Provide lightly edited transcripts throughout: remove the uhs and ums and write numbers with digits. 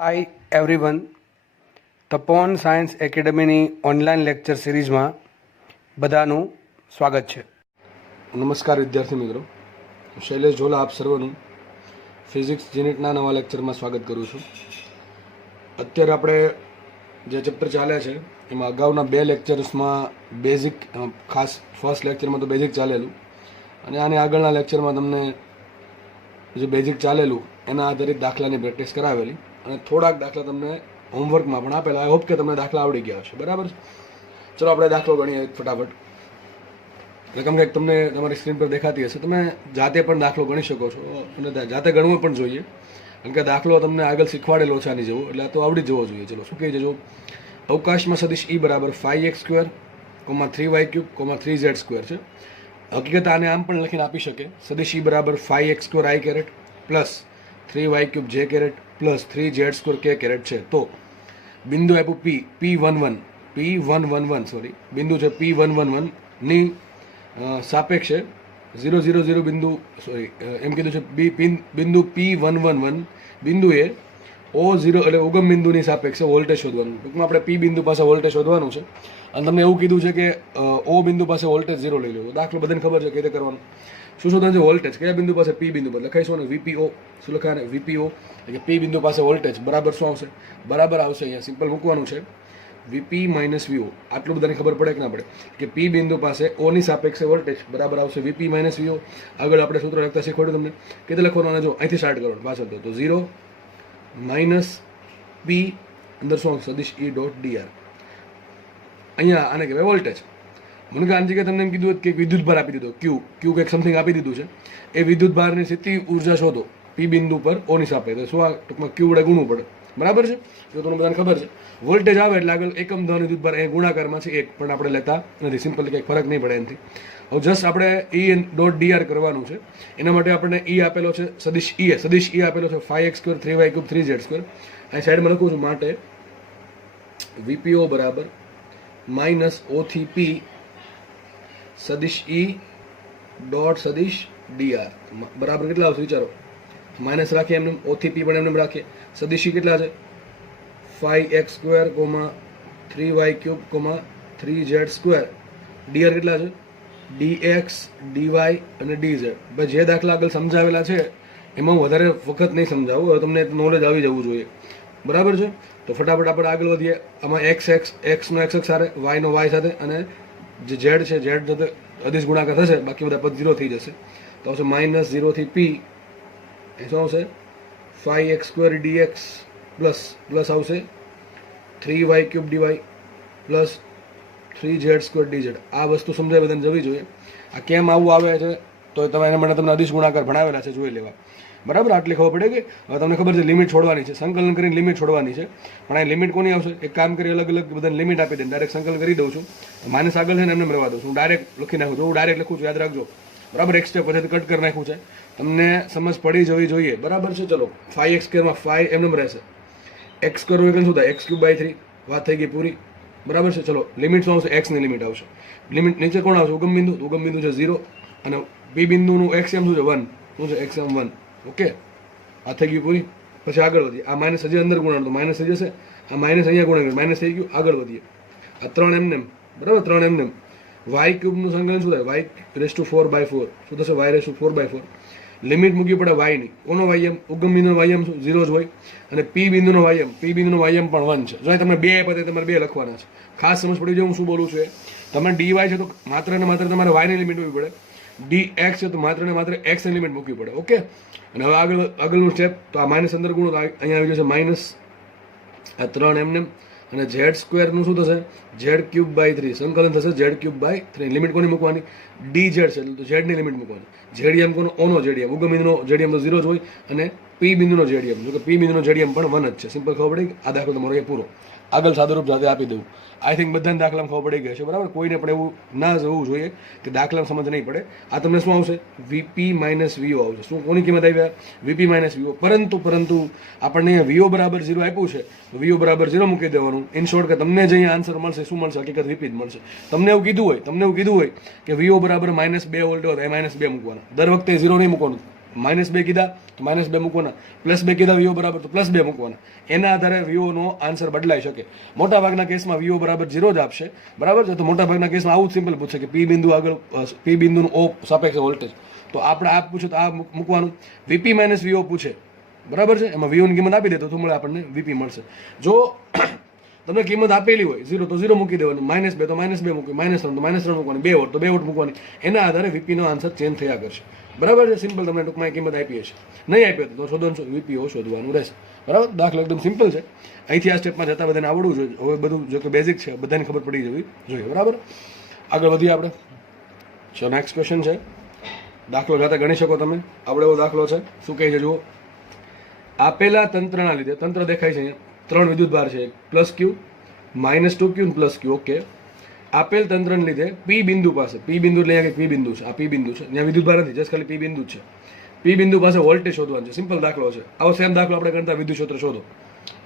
હાય everyone, Tapon science એકેડમીની online lecture સિરીઝમાં બધાનું સ્વાગત છે. નમસ્કાર વિદ્યાર્થી મિત્રો, હું શૈલેષ ઝોલા આપ સર્વનું ફિઝિક્સ યુનિટના નવા લેક્ચરમાં સ્વાગત કરું છું. અત્યારે આપણે જે ચેપ્ટર ચાલે છે એમાં અગાઉના બે લેક્ચર્સમાં બેઝિક, ખાસ ફર્સ્ટ લેક્ચરમાં તો બેઝિક ચાલેલું, અને આને આગળના લેક્ચરમાં તમને જે બેઝિક ચાલેલું એના આધારિત દાખલાની પ્રેક્ટિસ કરાવેલી અને થોડાક દાખલા તમને હોમવર્કમાં પણ આપેલા. આઈ હોપ કે તમને દાખલા આવડી ગયા હશે. બરાબર, ચલો આપણે દાખલો ગણીએ ફટાફટ. રકમ કંઈક તમને તમારી સ્ક્રીન પર દેખાતી હશે. તમે જાતે પણ દાખલો ગણી શકો છો અને જાતે ગણવો પણ જોઈએ, કારણ કે દાખલો તમને આગળ શીખવાડેલો છે આની જેવો, એટલે આ તો આવડી જવો જોઈએ. ચલો શું કહે છે, જો અવકાશમાં સદિશ E બરાબર 5x², 3y³ 3z² છે. હકીકત આને આમ પણ લખીને આપી શકે, સદિશ E બરાબર 5x²i plus 3y³ j plus 3z² k છે. તો બિંદુ આપ્યું P111 સોરી બિંદુ છે P111 ની સાપેક્ષે 000 બિંદુ, સોરી એમ કીધું છે બિંદુ P111 બિંદુએ O0 એટલે ઉગમ બિંદુની સાપેક્ષે વોલ્ટેજ શોધવાનું. ટૂંકમાં આપણે P બિંદુ પાસે વોલ્ટેજ શોધવાનું છે અને તમને એવું કીધું છે કે O બિંદુ પાસે વોલ્ટેજ 0 લઈ લો. દાખલો બધાને ખબર છે કે રીતે કરવાનું. શું શોધવાનું છે? વોલ્ટેજ કયા બિંદુ પાસે? P બિંદુ પર લખાઈશું ને VPO. શું લખાય? VPO એટલે કે P બિંદુ પાસે વોલ્ટેજ બરાબર શું આવશે? બરાબર આવશે, અહીંયા સિમ્પલ મૂકવાનું છે VP માઇનસ VO. આટલું બધાને ખબર પડે કે ના પડે કે P બિંદુ પાસે O ની સાપેક્ષે વોલ્ટેજ બરાબર આવશે VP માઇનસ VO. આગળ આપણે સૂત્ર લખતા શીખવાડ્યું તમને, કેતે લખવાનું? જો અહીંથી સ્ટાર્ટ કરવાનું પાછળ તો 0 માઇનસ P અંદર શું સદિશ E.dr. અહીંયા આને કહેવાય વોલ્ટેજ. મને કે આની જગ્યાએ તમને એમ કીધું કે વિદ્યુત ભાર આપી દીધો, ક્યુ કંઈક સમથિંગ આપી દીધું છે. એ વિદ્યુત ભારની સ્થિતિ ઉર્જા શોધો P બિંદુ પર O ની સાપેક્ષે. શું આ ટૂંકમાં ક્યુ વડે ગુણવું પડે, બરાબર છે? તો તમને બધાને ખબર છે વોલ્ટેજ આવે એટલે આગળ એકમ ધન વિદ્યુત ભાર એ ગુણાકારમાં છે 1, પણ આપણે લેતા નથી. સિમ્પલ કંઈક ફરક નહીં પડે એનાથી. હવે જસ્ટ આપણે E.dr કરવાનું છે. એના માટે આપણને E આપેલો છે, સદિશ E આપેલો છે 5x² 3y³ 3z². અહીં સાઈડમાં લખું છું માટે VPO બરાબર માઇનસ O થી P સદિશ E ડોટ સદિશ dr બરાબર કેટલા આવશે વિચારો? માઇનસ રાખીએ એમને, O થી P પણ એમને રાખીએ. સદિશ E કેટલા છે? 5x², 3y³ 3z². dr કેટલા છે? dx dy અને dz. ભાઈ જે દાખલા આગળ સમજાવેલા છે એમાં વધારે વખત નહીં સમજાવું, હવે તમને નોલેજ આવી જવું જોઈએ. બરાબર છે? તો ફટાફટ આપણે આગળ વધીએ. આમાં x નો x સાથે, y નો y સાથે, અને જે z છે z સાથે અદિશ ગુણાકાર થશે, બાકી બધા પદ 0 થઈ જશે. તો આવશે માઇનસ 0 થી P એ શું આવશે? 5x² dx પ્લસ આવશે 3y³ dy plus 3z² dz. આ વસ્તુ સમજાય બધાને જવી જોઈએ. આ કેમ આવું આવે છે તો તમે એના માટે તમને અદિશ ગુણાકાર ભણાવેલા છે, જોઈ લેવા. બરાબર, આટલી ખબર પડે કે હવે તમને ખબર છે લિમિટ છોડવાની છે, સંકલન કરીને લિમિટ છોડવાની છે. પણ આ લિમિટ કોની આવશે? એક કામ કરી અલગ અલગ બધાને લિમિટ આપી દે, ડાયરેક્ટ સંકલન કરી દઉં છું. માઇનસ આગળ છે ને એમને રહેવા દઉં છું. હું ડાયરેક્ટ લખી નાખું છું, હું ડાયરેક્ટ લખું છું, યાદ રાખજો. બરાબર, એક સ્ટેપ પછી કટ કરી નાખ્યું છે, તમને સમજ પડી જવી જોઈએ. બરાબર છે? ચલો 5x² માં 5 એમને રહેશે, x² એટલે શું થાય? x³/3. વાત થઈ ગઈ પૂરી. બરાબર છે? ચલો લિમિટ શું આવશે? x ની લિમિટ આવશે. લિમિટ નીચે કોણ આવશે? ઉગમ બિંદુ. ઉગમ બિંદુ છે 0 અને P બિંદુનું xm શું છે? 1. શું છે? xm1. ઓકે, આ થઈ ગયું પૂરી. પછી આગળ વધીએ. આ માઇનસ હજી અંદર ગુણાણ તો માઇનસ થઈ જશે, આ માઇનસ અહીંયા ગુણાકાર માઇનસ થઈ ગયું. આગળ વધીએ. આ 3 એમને, બરાબર? 3 એમને. y³ નું સંકલન શું થાય? y⁴/4. શું થશે? y⁴/4. લિમિટ મૂકવી પડે y ની. કોનો ym? ઉગમ બિંદુનો ym 0 જ હોય, અને P બિંદુનો ym પણ 1 છે. જો તમે 2 આપ્યા તમારે 2 લખવાના છે. ખાસ સમજ પડી જાય હું શું બોલું છું. તમે dy છે તો માત્ર ને માત્ર તમારે y ની લિમિટ મૂકવી પડે, dx છે તો માત્ર ને માત્ર x ની લિમિટ મૂકવી પડે. ઓકે, અને હવે આગળનું સ્ટેપ તો આ માઇનસ અંદર ગુણો, અહીંયા આવી જશે માઇનસ આ 3 એમને, અને z² નું શું થશે? z³/3 સંકલન થશે z³/3. લિમિટ કોની મૂકવાની? dz છે એટલે તો z ની લિમિટ મૂકવાની. zm કોનો? O નો zm. ઉગમ બિંદુનો zm તો 0 જ હોય, અને P બિંદુનો zm, જો કે P બિંદુનો zm પણ 1 જ છે. સિમ્પલ ખબર પડી. આ દાખલો તમારો એ પૂરો. આગળ સાદુરૂપ જાતે આપી દઉં. આઈ થિંક બધાને દાખલામાં ખબર પડી ગઈ છે. બરાબર, કોઈને પણ એવું ના જવું જોઈએ કે દાખલામાં સમજ નહીં પડે. આ તમને શું આવશે? VP માઇનસ VO આવશે. શું કોની કિંમત આવી? VP minus VO. પરંતુ આપણને અહીંયા VO બરાબર 0 આપ્યું છે, VO બરાબર 0 મૂકી દેવાનું. ઇન શોર્ટ કે તમને જે અહીંયા આન્સર મળશે શું મળશે? હકીકત વિપરીત મળશે. તમને એવું કીધું હોય કે VO બરાબર -2 વોલ્ટ હોય તો -2 મૂકવાના. દર વખતે 0 નહીં મૂકવાનું. -2 કીધા તો -2 મૂકવાના, +2 કીધા VO બરાબર તો +2 મૂકવાના. એના આધારે VO નો આન્સર બદલાઈ શકે. મોટાભાગના કેસમાં VO બરાબર 0 જ આપશે, બરાબર છે. તો મોટાભાગના કેસમાં આવું જ સિમ્પલ પૂછે કે P બિંદુ આગળ P બિંદુનું O સાપેક્ષ વોલ્ટેજ, તો આપણે આ પૂછે તો આ મૂકવાનું. VP - VO પૂછે, બરાબર છે, એમાં VO ની કિંમત આપી દે તો મળે આપણને VP મળશે. જો તમને કિંમત આપેલી હોય 0 તો 0 મૂકી દેવાની, -2 તો -2 મૂકી, -3 તો -3 મૂકવાની, 2 વોટ તો 2 વોટ મૂકવાની. એના આધારે VP નો આન્સર ચેન્જ થયા કરશે, બરાબર છે. સિમ્પલ તમને ટૂંકમાં કિંમત આપી હશે, નહીં આપી તો શોધવાનું VPO શોધવાનું રહેશે, બરાબર. દાખલો એકદમ સિમ્પલ છે. અહીંથી આ સ્ટેપમાં જતા બધાને આવડવું જોઈએ. હવે બધું જો કે બેઝિક છે, બધાને ખબર પડી જવી જોઈએ, બરાબર. આગળ વધીએ આપણે. ચલો નેક્સ્ટ ક્વેશ્ચન છે. દાખલો જાતે ગણી શકો તમે, આપણે એવો દાખલો છે. શું કહે છે જુઓ. આપેલા તંત્રના લીધે, તંત્ર દેખાય છે અહીંયા, 3 વિદ્યુત ભાર છે, +Q, -2Q અને +Q. ઓકે. આપેલ તંત્રને લીધે P બિંદુ પાસે, P બિંદુ એટલે અહીંયા P બિંદુ છે, આ P બિંદુ છે, ત્યાં વિદ્યુત ભાર નથી, જસ્ટ ખાલી P બિંદુ જ છે. P બિંદુ પાસે વોલ્ટેજ શોધવાનું છે. સિમ્પલ દાખલો છે. આવો સેમ દાખલો આપણે ગણતા વિદ્યુત ક્ષેત્ર શોધો.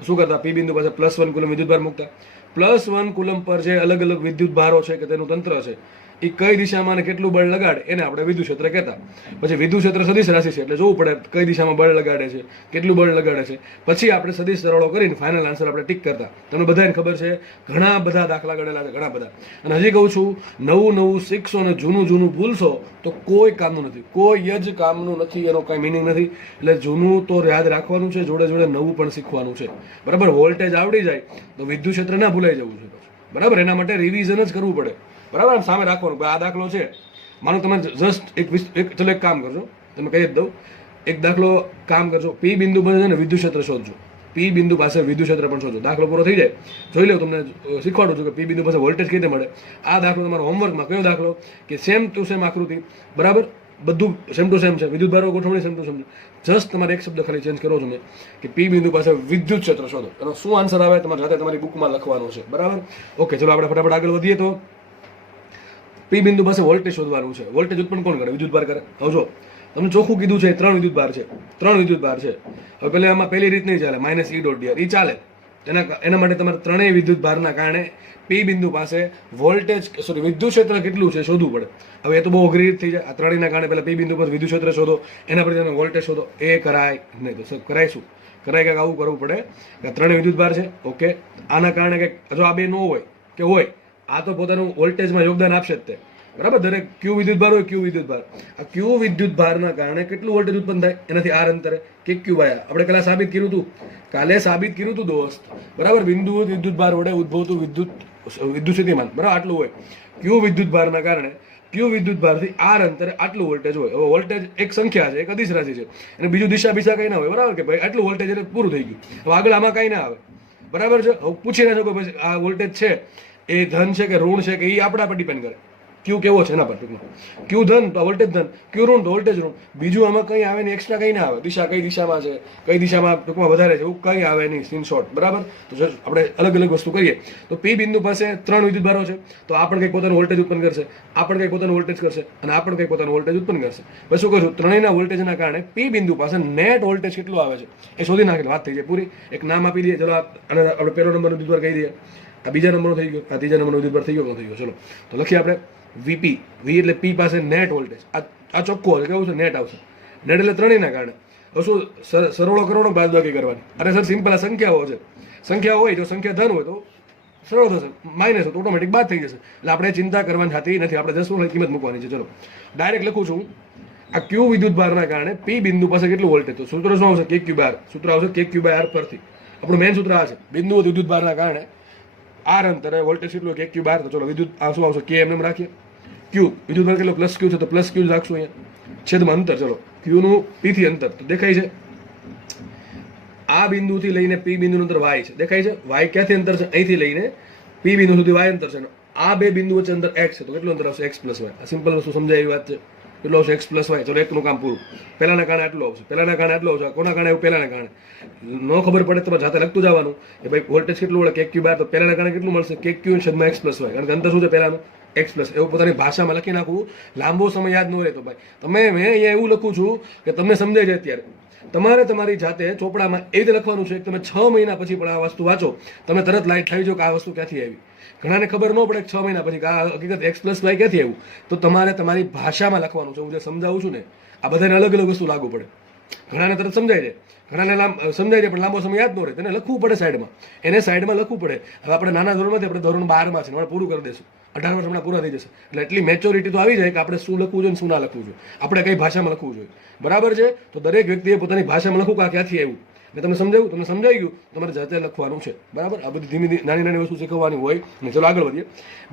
શું કરતા? P બિંદુ પાસે +1 કુલમ વિદ્યુત ભાર મૂકતા. +1 કુલમ પર જે અલગ અલગ વિદ્યુત ભારો છે કે તેનું તંત્ર છે, એ કઈ દિશામાં અને કેટલું બળ લગાડે એને આપણે વિદ્યુત ક્ષેત્ર કહેતા. પછી વિદ્યુત ક્ષેત્ર સદિશ રાશિ છે એટલે જોવું પડે કઈ દિશામાં બળ લગાડે છે, કેટલું બળ લગાડે છે. પછી આપણે સદિશ સરળો કરીને ફાઇનલ આન્સર આપણે ટીક કરતા. તમને બધાને ખબર છે, ઘણા બધા દાખલા ગણેલા છે, ઘણા બધા. અને હજી કહું છું, નવું શીખશો અને જૂનું ભૂલશો તો કોઈ કામનું નથી, કોઈ જ કામનું નથી. એનો કાંઈ મિનિંગ નથી. એટલે જૂનું તો યાદ રાખવાનું છે, જોડે જોડે નવું પણ શીખવાનું છે, બરાબર. વોલ્ટેજ આવડી જાય તો વિદ્યુત ક્ષેત્ર ના ભૂલાઈ જવું છે, બરાબર. એના માટે રિવિઝન જ કરવું પડે, બરાબર. સામે રાખવાનું. આ દાખલો છે, માનો તમે જસ્ટ ચલો એક કામ કરજો, તમે કહી જ દઉં. એક દાખલો કામ કરજો, P બિંદુ પાસે છે ને વિદ્યુત ક્ષેત્ર શોધજો, P બિંદુ પાસે વિદ્યુત ક્ષેત્ર પણ શોધો. દાખલો પૂરો થઈ જાય, જોઈ લો. તમને શીખવાડું છું કે P બિંદુ પાસે વોલ્ટેજ કેવી રીતે મળે. આ દાખલો તમારો હોમવર્કમાં કયો દાખલો કે સેમ ટુ સેમ આકૃતિ, બરાબર. બધું સેમ ટુ સેમ છે, વિદ્યુત ભારો ગોઠવણી સેમ ટુ સેમ છે. જસ્ટ તમારે એક શબ્દ ખાલી ચેન્જ કરો છો મેં કે P બિંદુ પાસે વિદ્યુત ક્ષેત્ર શોધો. એનો શું આન્સર આવે તમારે જાતે તમારી બુકમાં લખવાનું છે, બરાબર. ઓકે, ચલો આપણે ફટાફટ આગળ વધીએ. તો P બિંદુ પાસે વોલ્ટેજ શોધવાનું છે. વોલ્ટેજ ઉત્પન્ન કોણ કરે? વિદ્યુત ભાર કરે. હવે જો તમને ચોખ્ખું કીધું છે, 3 વિદ્યુત ભાર છે, 3 વિદ્યુત ભાર છે. હવે પહેલા આમાં પહેલી રીત નહીં ચાલે, -E.dr એ ચાલે. એના માટે તમારે ત્રણેય વિદ્યુત ભારના કારણે P બિંદુ પાસે વોલ્ટેજ વિદ્યુત ક્ષેત્ર કેટલું છે શોધવું પડે. હવે એ તો બહુ અઘરી રીત થઈ જાય. આ ત્રણેયના કારણે પહેલા P બિંદુ પર વિદ્યુત ક્ષેત્ર શોધો, એના પછી તમે વોલ્ટેજ શોધો. એ કરાય નહીં. તો કરાય શું? કરાય કંઈક આવું કરવું પડે કે ત્રણેય વિદ્યુત ભાર છે. ઓકે, આના કારણે કંઈક જો આ બે ન હોય કે હોય, આ તો પોતાનું વોલ્ટેજમાં યોગદાન આપશે જ તે, બરાબર. દરેક Q વિદ્યુત ભાર હોય, Q વિદ્યુત ભાર. આ Q વિદ્યુત ભારના કારણે કેટલું વોલ્ટેજ ઉત્પન્ન થાય? એનાથી R અંતરે KQ બાય R. આપણે કાલે સાબિત કર્યું હતું દોસ્ત, બરાબર. બિંદુ વિદ્યુત ભાર વડે ઉદ્ભવતું વિદ્યુત સ્થિતિમાન, બરાબર, આટલું હોય. Q વિદ્યુત ભારના કારણે Q વિદ્યુત ભારથી R અંતરે આટલું વોલ્ટેજ હોય. હવે વોલ્ટેજ એક સંખ્યા છે, એક અદિશ રાશિ છે, અને બીજું દિશા બીજા કંઈ ના હોય, બરાબર. કે ભાઈ આટલું વોલ્ટેજ એટલે પૂરું થઈ ગયું. હવે આગળ આમાં કંઈ ના આવે, બરાબર છે. હવે પૂછી ના શકો પછી આ વોલ્ટેજ છે એ ધન છે કે ઋણ છે કે એ આપણા પર ડિપેન્ડ કરે. Q કેવો છે એના પર ટૂંકમાં. Q ધન તો વોલ્ટેજ ધન, Q ઋણ તો વોલ્ટેજ ઋણ. બીજું આમાં કંઈ આવે નહીં, એક્સ્ટ્રા કંઈ ના આવે. દિશા કઈ દિશામાં છે, કઈ દિશામાં ટૂંકમાં વધારે છે, એવું કંઈ આવે નહીં. ઇન શોર્ટ, બરાબર. તો જો આપણે અલગ અલગ વસ્તુ કરીએ તો P બિંદુ પાસે 3 વિદ્યુત ભારો છે, તો આ પણ કંઈક પોતાનું વોલ્ટેજ ઉત્પન્ન કરશે, આ પણ કંઈક પોતાનું વોલ્ટેજ કરશે, અને આ પણ કંઈક પોતાનું વોલ્ટેજ ઉત્પન્ન કરશે. પછી શું કરું? ત્રણેયના વોલ્ટેજના કારણે P બિંદુ પાસે નેટ વોલ્ટેજ કેટલું આવે છે એ શોધી નાખીને વાત થઈ જાય પૂરી. એક નામ આપી દઈએ. ચલો આપણે પહેલો નંબરનો વિદ્યુત ભાર કહી દઈએ. આ બીજા નંબરનો થઈ ગયો, આ ત્રીજા નંબરનો વિદ્યુત ભાર થઈ ગયો, થઈ ગયો. ચલો તો લખીએ આપણે VP. V એટલે P પાસે નેટ વોલ્ટેજ. આ ચોખ્ખો હશે, કેવું છે? નેટ આવશે. નેટ એટલે ત્રણેયના કારણે. હવે શું સરવાળો કરવાનો, બાદબાકી કરવાની? અરે સર સિમ્પલ, આ સંખ્યાઓ છે. સંખ્યા હોય, જો સંખ્યા ધન હોય તો સરળ થશે, માઇનસ હોય તો ઓટોમેટિક બાદ થઈ જશે. એટલે આપણે ચિંતા કરવાની થતી નથી. આપણે 10 કિંમત મૂકવાની છે. ચલો ડાયરેક્ટ લખું છું. આ Q વિદ્યુત ભારના કારણે P બિંદુ પાસે કેટલું વોલ્ટેજ? તો સૂત્ર શું આવશે? KQ બાર. સૂત્ર આવશે KQ બાય R પરથી. આપણું મેઇન સૂત્ર આ છે. બિંદુ વિદ્યુત ભારના કારણે R અંતરે વોલ્ટેજ કેટલું? KQ બાર. તો ચલો વિદ્યુત આ શું આવશે? K એમ રાખીએ. Q વિદ્યુત ભાર કેટલો? +Q છે, તો +Q જ રાખશું અહીંયા. છેદમાં અંતર. ચલો Q નું P થી અંતર તો દેખાય છે. આ બિંદુથી લઈને P બિંદુનું અંતર y છે, દેખાય છે. y ક્યાંથી અંતર છે? અહીંથી લઈને P બિંદુ સુધી y અંતર છે. આ બે બિંદુ વચ્ચે અંતર x છે, તો કેટલું અંતર આવશે? x + y. આ સિમ્પલ વસ્તુ સમજાય એવી વાત છે. કેટલું આવશે? x + y. ચલો એકનું કામ પૂરું. પહેલાના કારણે આટલું આવશે, પહેલાના કારણે આટલું આવશે. કોના કારણે? એવું પહેલાના કારણે. ન ખબર પડે તો જાતે લખતું જવાનું કે ભાઈ વોલ્ટેજ કેટલું મળે? KQ બાર. તો પહેલાના કારણે કેટલું મળશે? KQ છેદમાં x + y. કારણ કે અંતર શું છે પહેલાનું? x plus. એવું પોતાની ભાષામાં લખી નાખવું. લાંબો સમય યાદ ન રહે તો ભાઈ તમે, મેં અહીંયા એવું લખું છું કે તમને સમજાય છે. અત્યારે તમારે તમારી જાતે ચોપડામાં એ રીતે લખવાનું છે કે તમે 6 મહિના પછી પણ આ વસ્તુ વાંચો, તમે તરત લાઈટ થઈ જાઓ કે આ વસ્તુ ક્યાંથી આવી. ઘણાને ખબર ન પડે કે 6 મહિના પછી કે આ હકીકત x + y ક્યાંથી આવ્યું. તો તમારે તમારી ભાષામાં લખવાનું છે. હું જે સમજાવું છું ને આ બધાને અલગ અલગ વસ્તુ લાગુ પડે. ઘણાને તરત સમજાય જાય, ઘણાને સમજાય જાય પણ લાંબો સમય યાદ ન રહે, તેને લખવું પડે સાઈડમાં, એને સાઈડમાં લખવું પડે. હવે આપણે નાના ધોરણમાંથી આપણે ધોરણ 12માં છે, આપણે પૂરું કરી દઈશું, 18 વર્ષ હમણાં પૂરા થઈ જશે, એટલે એટલી મેચ્યોરિટી તો આવી જાય કે આપણે શું લખવું જોઈએ, શું ના લખવું જોઈએ, આપણે કઈ ભાષામાં લખવું જોઈએ. બરાબર છે? તો દરેક વ્યક્તિએ પોતાની ભાષામાં લખવું કે આ ક્યાંથી આવ્યું. મેં તમને સમજાવ્યું, તમને સમજાઈ ગયું, તમારે જાતે લખવાનું છે. બરાબર? આ બધી ધીમી નાની નાની વસ્તુ શીખવવાની હોય ને. ચલો આગળ વધીએ.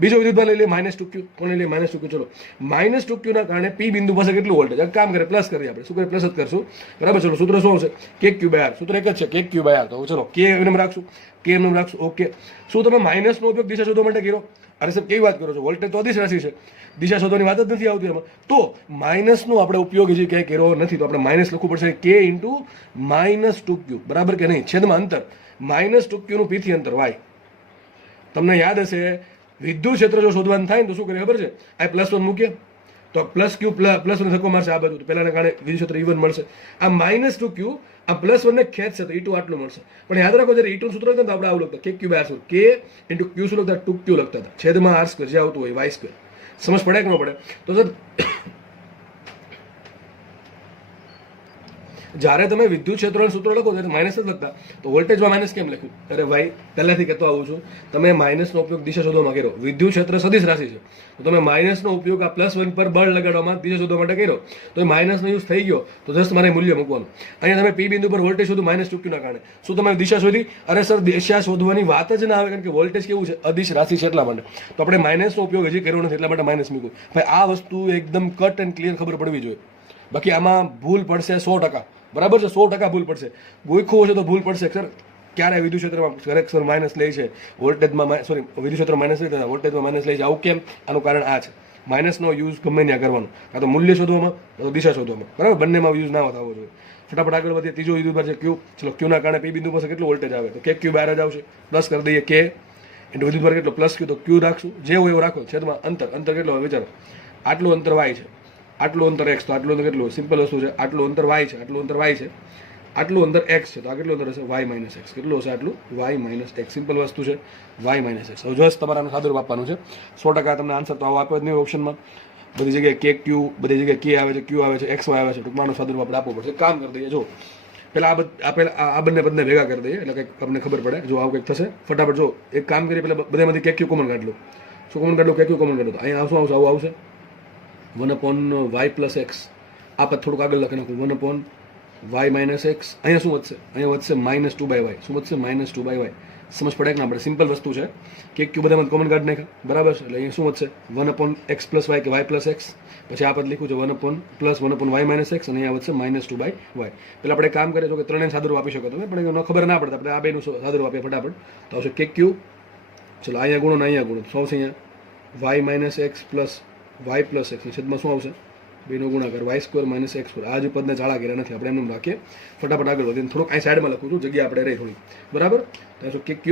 બીજો વિદ્યુતભાર લઈ લઈએ -2q. કોને લઈએ? -2q. ચલો, -2q ના કારણે પી બિંદુ પાસે કેટલું વોલ્ટેજ? એક કામ કરે, પ્લસ કરીએ આપણે. શું કરે? પ્લસ જ કરશું. બરાબર? ચલો, સૂત્ર શું આવશે? kq/r. સૂત્ર એક જ છે, kq/r. તો ચલો, k એમ રાખશું, k એમ રાખશું. ઓકે. શું તમે માઇનસનો ઉપયોગ દિશા શોધવા માટે કર્યો? અરે સાહેબ, કેવી વાત કરો છો? વોલ્ટેજ તો અદિશ રાશિ છે, દિશા શોધવાની વાત જ નથી આવતી એમાં. તો માઇનસનો આપણે ઉપયોગ હજી ક્યાંય કર્યો નથી, તો આપણે માઇનસ લખવું પડશે, k × -2q. બરાબર કે નહીં? છેદમાં અંતર -2q નું p થી અંતર y. તમને યાદ હશે, વિદ્યુત ક્ષેત્ર જો શોધવાનું થાય ને તો શું કરે ખબર છે? આ +1 મૂકીએ તો +q +1 ધક્કો મારશે, આ બધું પહેલાના કારણે વિદ્યુત ક્ષેત્ર E1 મળશે. આ -2q આ +1 ને ખેંચશે તો E2 આટલું મળશે. પણ યાદ રાખો, જ્યારે E2 સૂત્ર હતું તો આપણે આવું લખતા kq/r. k × q શું લખતા? 2q લખતા હતા, છેદમાં r2 જે આવતું હોય y2. સમજ પડે કે ન પડે? તો સર, જ્યારે તમે વિદ્યુત ક્ષેત્રનું સૂત્ર લખો ત્યારે માઇનસ જ લખતા, તો વોલ્ટેજમાં માઇનસ કેમ લખ્યું? અરે ભાઈ, પહેલાથી કહેતો આવું છું, તમે માઇનસનો ઉપયોગ દિશા શોધવામાં કર્યો. વિદ્યુત ક્ષેત્ર સદિશ રાશિ છે, તો તમે માઇનસનો ઉપયોગ આ +1 પર બળ લગાડવામાં દિશા શોધવા માટે કર્યો, તો એ માઇનસનો યુઝ થઈ ગયો, તો જસ્ટ તમારે મૂલ્ય મૂકવાનું. અહીંયા તમે પી બિંદુ પર વોલ્ટેજ શોધું -2q ના કારણે. શું તમે દિશા શોધી? અરે સર, દિશા શોધવાની વાત જ ના આવે, કારણ કે વોલ્ટેજ કેવું છે? અદિશ રાશિ છે, એટલા માટે. તો આપણે માઇનસનો ઉપયોગ હજી કર્યો નથી, એટલા માટે માઇનસ મૂક્યું. ભાઈ, આ વસ્તુ એકદમ કટ એન્ડ ક્લિયર ખબર પડવી જોઈએ. બાકી આમાં ભૂલ પડશે 100%. બરાબર છે? 100% ભૂલ પડશે. ગોઈખું હશે તો ભૂલ પડશે. સર, ક્યારે વિદ્યુત ક્ષેત્રમાં ખરેખર માઇનસ લે છે, વોલ્ટેજમાં વિદ્યુત ક્ષેત્ર માઇનસ લે છે, વોલ્ટેજમાં માઇનસ લે છે. આવું કેમ? આનું કારણ આ છે. માઇનસનો યુઝ ગમે ત્યાં કરવાનો, કાં તો મૂલ્ય શોધવામાં, કાં તો દિશા શોધવામાં. બરાબર? બંનેમાં યુઝ ના થવો જોઈએ. ફટાફટ આગળ વધીએ. ત્રીજો વિદ્યુતભાર છે q. ચલો, q ના કારણે પી બિંદુ પાસે કેટલું વોલ્ટેજ આવે? તો kq/r જ આવશે. પ્લસ કરી દઈએ k × વિદ્યુતભાર કેટલો? +q. તો q રાખશું, જે હોય એવું રાખો, છેદમાં અંતર કેટલો હોય વિચારો. આટલું અંતર y છે, આટલું અંતર x, તો આટલું અંતર કેટલું? સિમ્પલ વસ્તુ છે, આટલું અંતર y છે, આટલું અંતર y છે, આટલું અંતર x છે, તો આ કેટલું અંતર હશે? y - x. કેટલું હશે? આટલું y - x. સિમ્પલ વસ્તુ છે, y - x. હવે જસ્ટ તમારે સાદુરૂપ આપવાનું છે. 100% તમને આન્સર તો આવો આપ્યો જ નહીં ઓપ્શનમાં. બધી જગ્યાએ kq, બધી જગ્યાએ k આવે છે, q આવે છે, xy આવે છે. ટૂંકમાં સાદુરૂપ આપણે આપવું પડશે. કામ કરી દઈએ. જો પહેલા આ બંને પદને ભેગા કરી દઈએ, એટલે કંઈક તમને ખબર પડે. જો આવું કંઈક થશે, ફટાફટ જો એક કામ કરીએ, પહેલા બધામાંથી kq કોમન કાઢ લો. શું કોમન કાઢ લો? kq કોમન કાઢો. તો અહીંયા શું આવશે? આવું આવશે, 1/y + x. આ પદ થોડુંક આગળ લખી નાખું, 1/y - x. અહીંયા શું વધશે? અહીંયા વધશે -2/y. શું વધશે? -2/y. સમજ પડે કે ના પડે? સિમ્પલ વસ્તુ છે. kq બધામાં કોમન કાઢ નાખે. બરાબર છે? એટલે અહીંયા શું વધશે? 1/x + y કે y + x. પછી આ પદ લીધું છે 1/1y - x, અને અહીંયા વધશે -2/y. પેલા આપણે કામ કરીએ, તો કે ત્રણેય સાદુરૂપ આપી શકો તમે, પણ ખબર ના પડે આપણે આ બેનું સાદુરૂપ આપીએ ફટાફટ. તો આવશે kq. ચલો, અહીંયા ગુણો ને અહીંયા ગુણો, શું આવશે? અહીંયા y - x + y + x. છેદમાં શું આવશે? બેનો ગુણાકાર y² - x². આ જ પદને ચાળા કર્યા નથી, આપણે એમને રાખીએ. ફટાફટ આગળ વધીને થોડુંક અહીં સાઈડમાં લખું છું, જગ્યા આપણે રહી થોડી. બરાબર? તો શું kq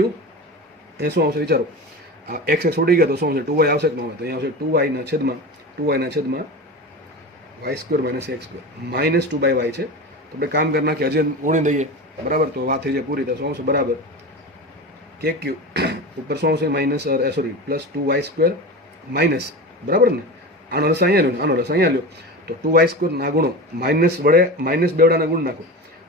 એ શું આવશે વિચારો? આ x ઉડી ગયા તો શું આવશે? 2y આવશે કે ન આવે? તો અહીંયા આવશે 2y ના છેદમાં y² - x². -2/y છે, તો આપણે કામ કરી નાખીએ, હજી ગુણી દઈએ. બરાબર? તો વાત થઈ જાય પૂરી. તો શું આવશે? બરાબર, kq ઉપર શું આવશે? +2y² minus. બરાબર ને? આનો રસ અહીંયા લ્યો, આનો રસ અહીંયા લ્યો, તો 2y² ના ગુણો માઇનસ વડે માઇનસ બેવડાના ગુણ નાખો,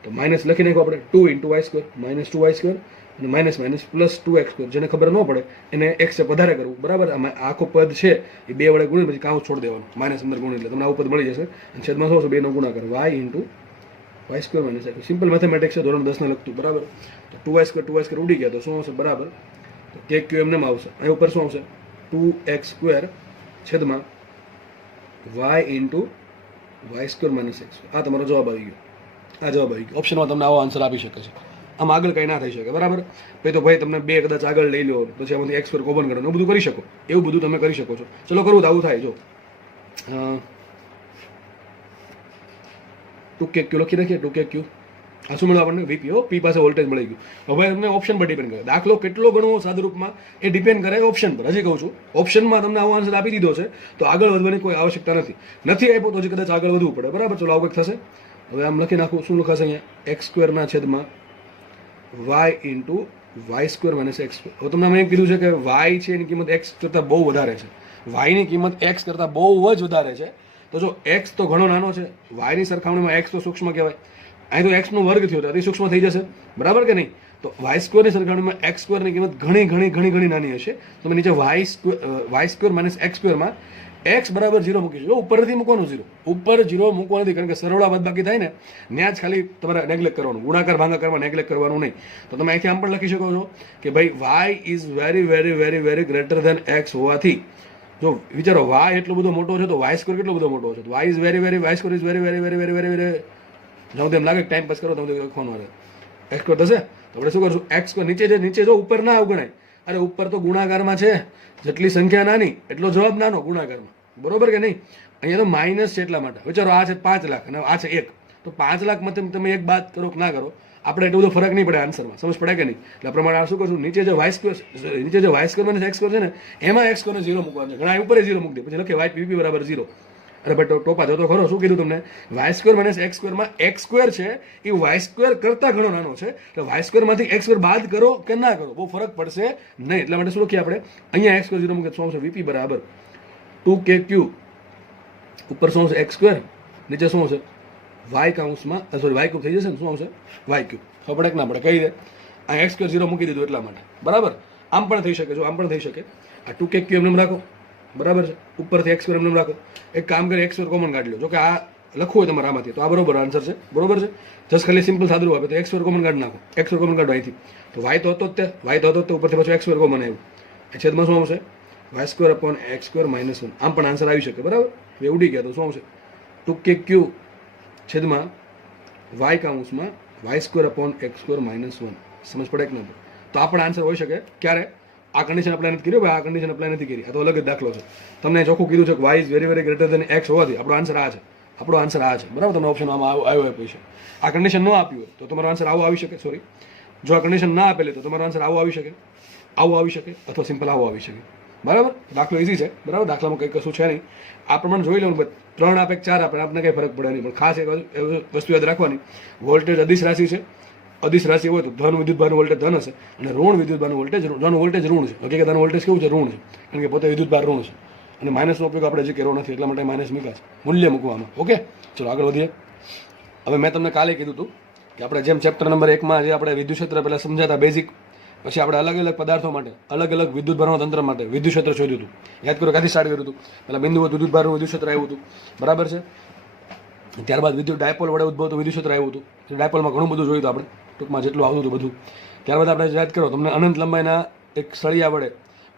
તો માઇનસ લખી નાખો આપણે 2 × y², -2y² અને માઇનસ +2x². જેને ખબર ન પડે એને x વધારે કરવું. બરાબર? આખો પદ છે એ 2 વડે ગુણી પછી કાઉન્સ છોડી દેવાનું, માઇનસ અંદર ગુણી, એટલે તમને આવું પદ મળી જશે. અને છેદમાં શું હશે? 2 નો ગુણાકાર y × y² - x. Simple mathematics છે, ધોરણ 10 ને લગતું. બરાબર? તો 2y² ઉડી ગયા તો શું આવશે? બરાબર, તો kq એમને આવશે. અહીં ઉપર શું આવશે? 2x² છેદમાં y × y² - x. આ તમારો જવાબ આવી ગયો. આ જવાબ આવી ગયો. ઓપ્શનમાં તમને આવો આન્સર આપી શકે છે. આમ આગળ કંઈ ના થઈ શકે. બરાબર? પછી તો ભાઈ તમને 2 કદાચ આગળ લઈ લો, પછી આમાંથી x² કોમન કાઢો, એવું બધું કરી શકો. એવું બધું તમે કરી શકો છો. ચલો, કરવું તો આવું થાય. જો 2kq લખી નાખીએ. 2kq આ શું મળ્યું આપણને? VP. P પાસે વોલ્ટેજ મળી ગયું. હવે તમને ઓપ્શન પર ડિપેન્ડ કરે. દાખલો કેટલો ગણવો સાદુરૂપમાં એ ડિપેન્ડ કરે ઓપ્શન પર. હજી કહું છું, ઓપ્શનમાં તમને આવો આન્સર આપી દીધો છે, તો આગળ વધવાની કોઈ આવશ્યકતા નથી. આપ્યો તો હજી કદાચ આગળ વધવું પડે. બરાબર? ચલો, આવું કંઈક થશે. હવે આમ લખી નાખું. શું લખાશે અહીંયા? x² ના છેદમાં y × y² - x². હવે તમને એમ કીધું છે કે y છે એની કિંમત x કરતાં બહુ વધારે છે. y ની કિંમત x કરતાં બહુ જ વધારે છે. તો જો એક્સ તો ઘણો નાનો છે, વાયની સરખામણીમાં એક્સ તો સૂક્ષ્મ કહેવાય. અહીં તો એક્સનો વર્ગ થયો તો અતિ સૂક્ષ્મ થઈ જશે, બરાબર કે નહીં? તો વાય સ્ક્વેરની સરખામણીમાં એક્સ સ્ક્વેરની કિંમત ઘણી ઘણી ઘણી ઘણી નાની હશે. તમે નીચે વાય સ્ક્વેર માઇનસ એક્સ સ્ક્વેરમાં એક્સ બરાબર 0 મૂકીશું. જો ઉપર નથી મૂકવાનું 0, ઉપર 0 મૂકવાનું નથી, કારણ કે સરવાળા બાદબાકી થાય ને ત્યાં જ ખાલી તમારે નેગ્લેક્ટ કરવાનું, ગુણાકાર ભાગાકારમાં નેગ્લેક્ટ કરવાનું નહીં. તો તમે અહીંથી આમ પણ લખી શકો છો કે ભાઈ y is very very very very greater than x હોવાથી, જો વિચારો વાય એટલો બધો મોટો છે તો વાય સ્ક્વેર કેટલો બધો મોટો છે. Y is very very y square is very very very very very very જાઉં તેમ લાગે ટાઈમ પાસ કરો તમે લખવાનું આવે એક્સ સ્ક્વેર થશે. તો આપણે શું કરશું? એક્સ સ્ક્વેર નીચે જો ઉપર ના અવગણાય. અરે ઉપર તો ગુણાકારમાં છે, જેટલી સંખ્યા નાની એટલો જવાબ નાનો ગુણાકારમાં, બરોબર કે નહીં? અહીંયા તો માઇનસ છે એટલા માટે. વિચારો આ છે 5 લાખ અને આ છે 1, તો 5 લાખમાંથી તમે 1 બાદ કરો કે ના કરો, આપણે એટલો બધો ફરક નહીં પડે આન્સરમાં, સમજ પડે કે નહીં? એટલે પ્રમાણે આ શું કરશું? નીચે જે વાય સ્ક્વેર મને એક્સ સ્ક્વેર છે ને એમાં એક્સ સ્ક્વેરને 0 મૂકવાનું છે. ઘણા ઉપર 0 મૂકી દે, પછી લખે વાય પીપી બરાબર 0. અરે બટ ટોપા જતો ખરો, શું કીધું તમને? વાય સ્ક્વેર માઇનસ એક્સ સ્ક્વેરમાં એક્સ સ્ક્વેર છે એ વાય સ્ક્વેર કરતાં ઘણો નાનો છે, એટલે વાય સ્ક્વેરમાંથી એક્સ સ્ક્વેર બાદ કરો કે ના કરો બહુ ફરક પડશે નહીં. એટલા માટે શું લખીએ આપણે? અહીંયા એક્સ સ્ક્વેર 0 મૂકે શું આવશે? વીપી બરાબર 2kq ઉપર શું આવશે? એક્સ સ્ક્વેર, નીચે શું આવશે? વાય કાઉન્સમાં સોરી વાય ક્યુબ થઈ જશે ને, શું આવશે? Y cube. ખબર પડે કે ના પડે? કહી દે. આ એક્સ સ્ક્વેર 0 મૂકી દીધું એટલા માટે, બરાબર? આમ પણ થઈ શકે, જો આમ પણ થઈ શકે. આ 2kq એમને રાખો, બરાબર છે? ઉપરથી એક્સ સ્ક્વેર એમને રાખો. એક કામ કરી, એક્સ સ્ક્વેર કોમન કાઢી લો. જો કે આ લખવું હોય તમારે આમાંથી તો આ બરોબર આન્સર છે, બરોબર છે? જસ્ટ ખાલી સિમ્પલ સાદું આપે તો એક્સ સ્ક્વેર કોમન કાઢી નાખો. એક્સ સ્ક્વેર કોમન કાઢો અહીંથી, તો વાય તો હતો જ તે, વાય તો હતો જ તે, ઉપરથી પાછું એક્સ સ્ક્વેર કોમન આવ્યું. છેદમાં શું આવશે? Y square upon x square minus 1. આમ પણ આન્સર આવી શકે, બરાબર? એ ઉડી ગયા તો શું આવશે? 2kq છેદમાં વાય કાઉન્સમાં y square upon x square minus 1. સમજ પડે કે નથી? તો આ પણ આન્સર હોઈ શકે. ક્યારે? આ કન્ડિશન અપ્લાય નથી કર્યો, આ કન્ડિશન અપ્લાય નથી કરી, આ તો અલગ જ દાખલો છે. તમને ચોખ્ખું કીધું છે કે y is very very greater than x હોવાથી આપણો આન્સર આ છે, આપણો આન્સર આ છે, બરાબર? તમને ઓપ્શન આમાં આવ્યો આપ્યું છે. આ કન્ડિશન ન આપ્યું હોય તો તમારો આન્સર આવો આવી શકે. સોરી, જો આ કન્ડિશન ના આપેલી તો તમારો આન્સર આવો આવી શકે, આવો આવી શકે, અથવા સિમ્પલ આવો આવી શકે, બરાબર? દાખલો ઇઝી છે, બરાબર? દાખલામાં કંઈ કશું છે નહીં. આ પ્રમાણે જોઈ લેવાનું. 3 આપે 4 આપે આપણે કંઈ ફરક પડે નહીં, પણ ખાસ એક વસ્તુ યાદ રાખવાની, વોલ્ટેજ અદિશ રાશિ છે. અદિશ રાશિ હોય તો ધન વિદ્યુતભારનું વોલ્ટેજ ધન હશે અને ઋણ વિદ્યુતભારનું વોલ્ટેજ ઋણ છે. હકીકત આનું વોલ્ટેજ કેવું છે? ઋણ છે, કારણ કે પોતે વિદ્યુતભાર ઋણ છે અને માઇનસનો ઉપયોગ આપણે જે કર્યો નથી એટલા માટે માઇનસ મૂક્યા છે મૂલ્ય મૂકવામાં. ઓકે, ચલો આગળ વધીએ. હવે મેં તમને કાલે કીધું હતું કે આપણે જેમ ચેપ્ટર નંબર 1માં જે આપણે વિદ્યુત ક્ષેત્ર પહેલાં સમજાતા બેઝિક, પછી આપણે અલગ અલગ પદાર્થો માટે અલગ અલગ વિદ્યુત ભારના તંત્ર માટે વિદ્યુત ક્ષેત્ર શોધ્યું હતું. યાદ કરો ક્યાંથી સ્ટાર્ટ કર્યું હતું? પહેલાં બિંદુવત વિદ્યુત ભારનું વિદ્યુત ક્ષેત્ર આવ્યું હતું, બરાબર છે? ત્યારબાદ વિદ્યુત ડાયપોલ વડે ઉદ્ભવતું વિદ્યુત ક્ષેત્ર આવ્યું હતું. ડાયપોલમાં ઘણું બધું જોયું હતું આપણે, ટૂંકમાં જેટલું આવતું હતું બધું. ત્યારબાદ આપણે યાદ કરો, તમને અનંત લંબાઈના એક સળિયા વડે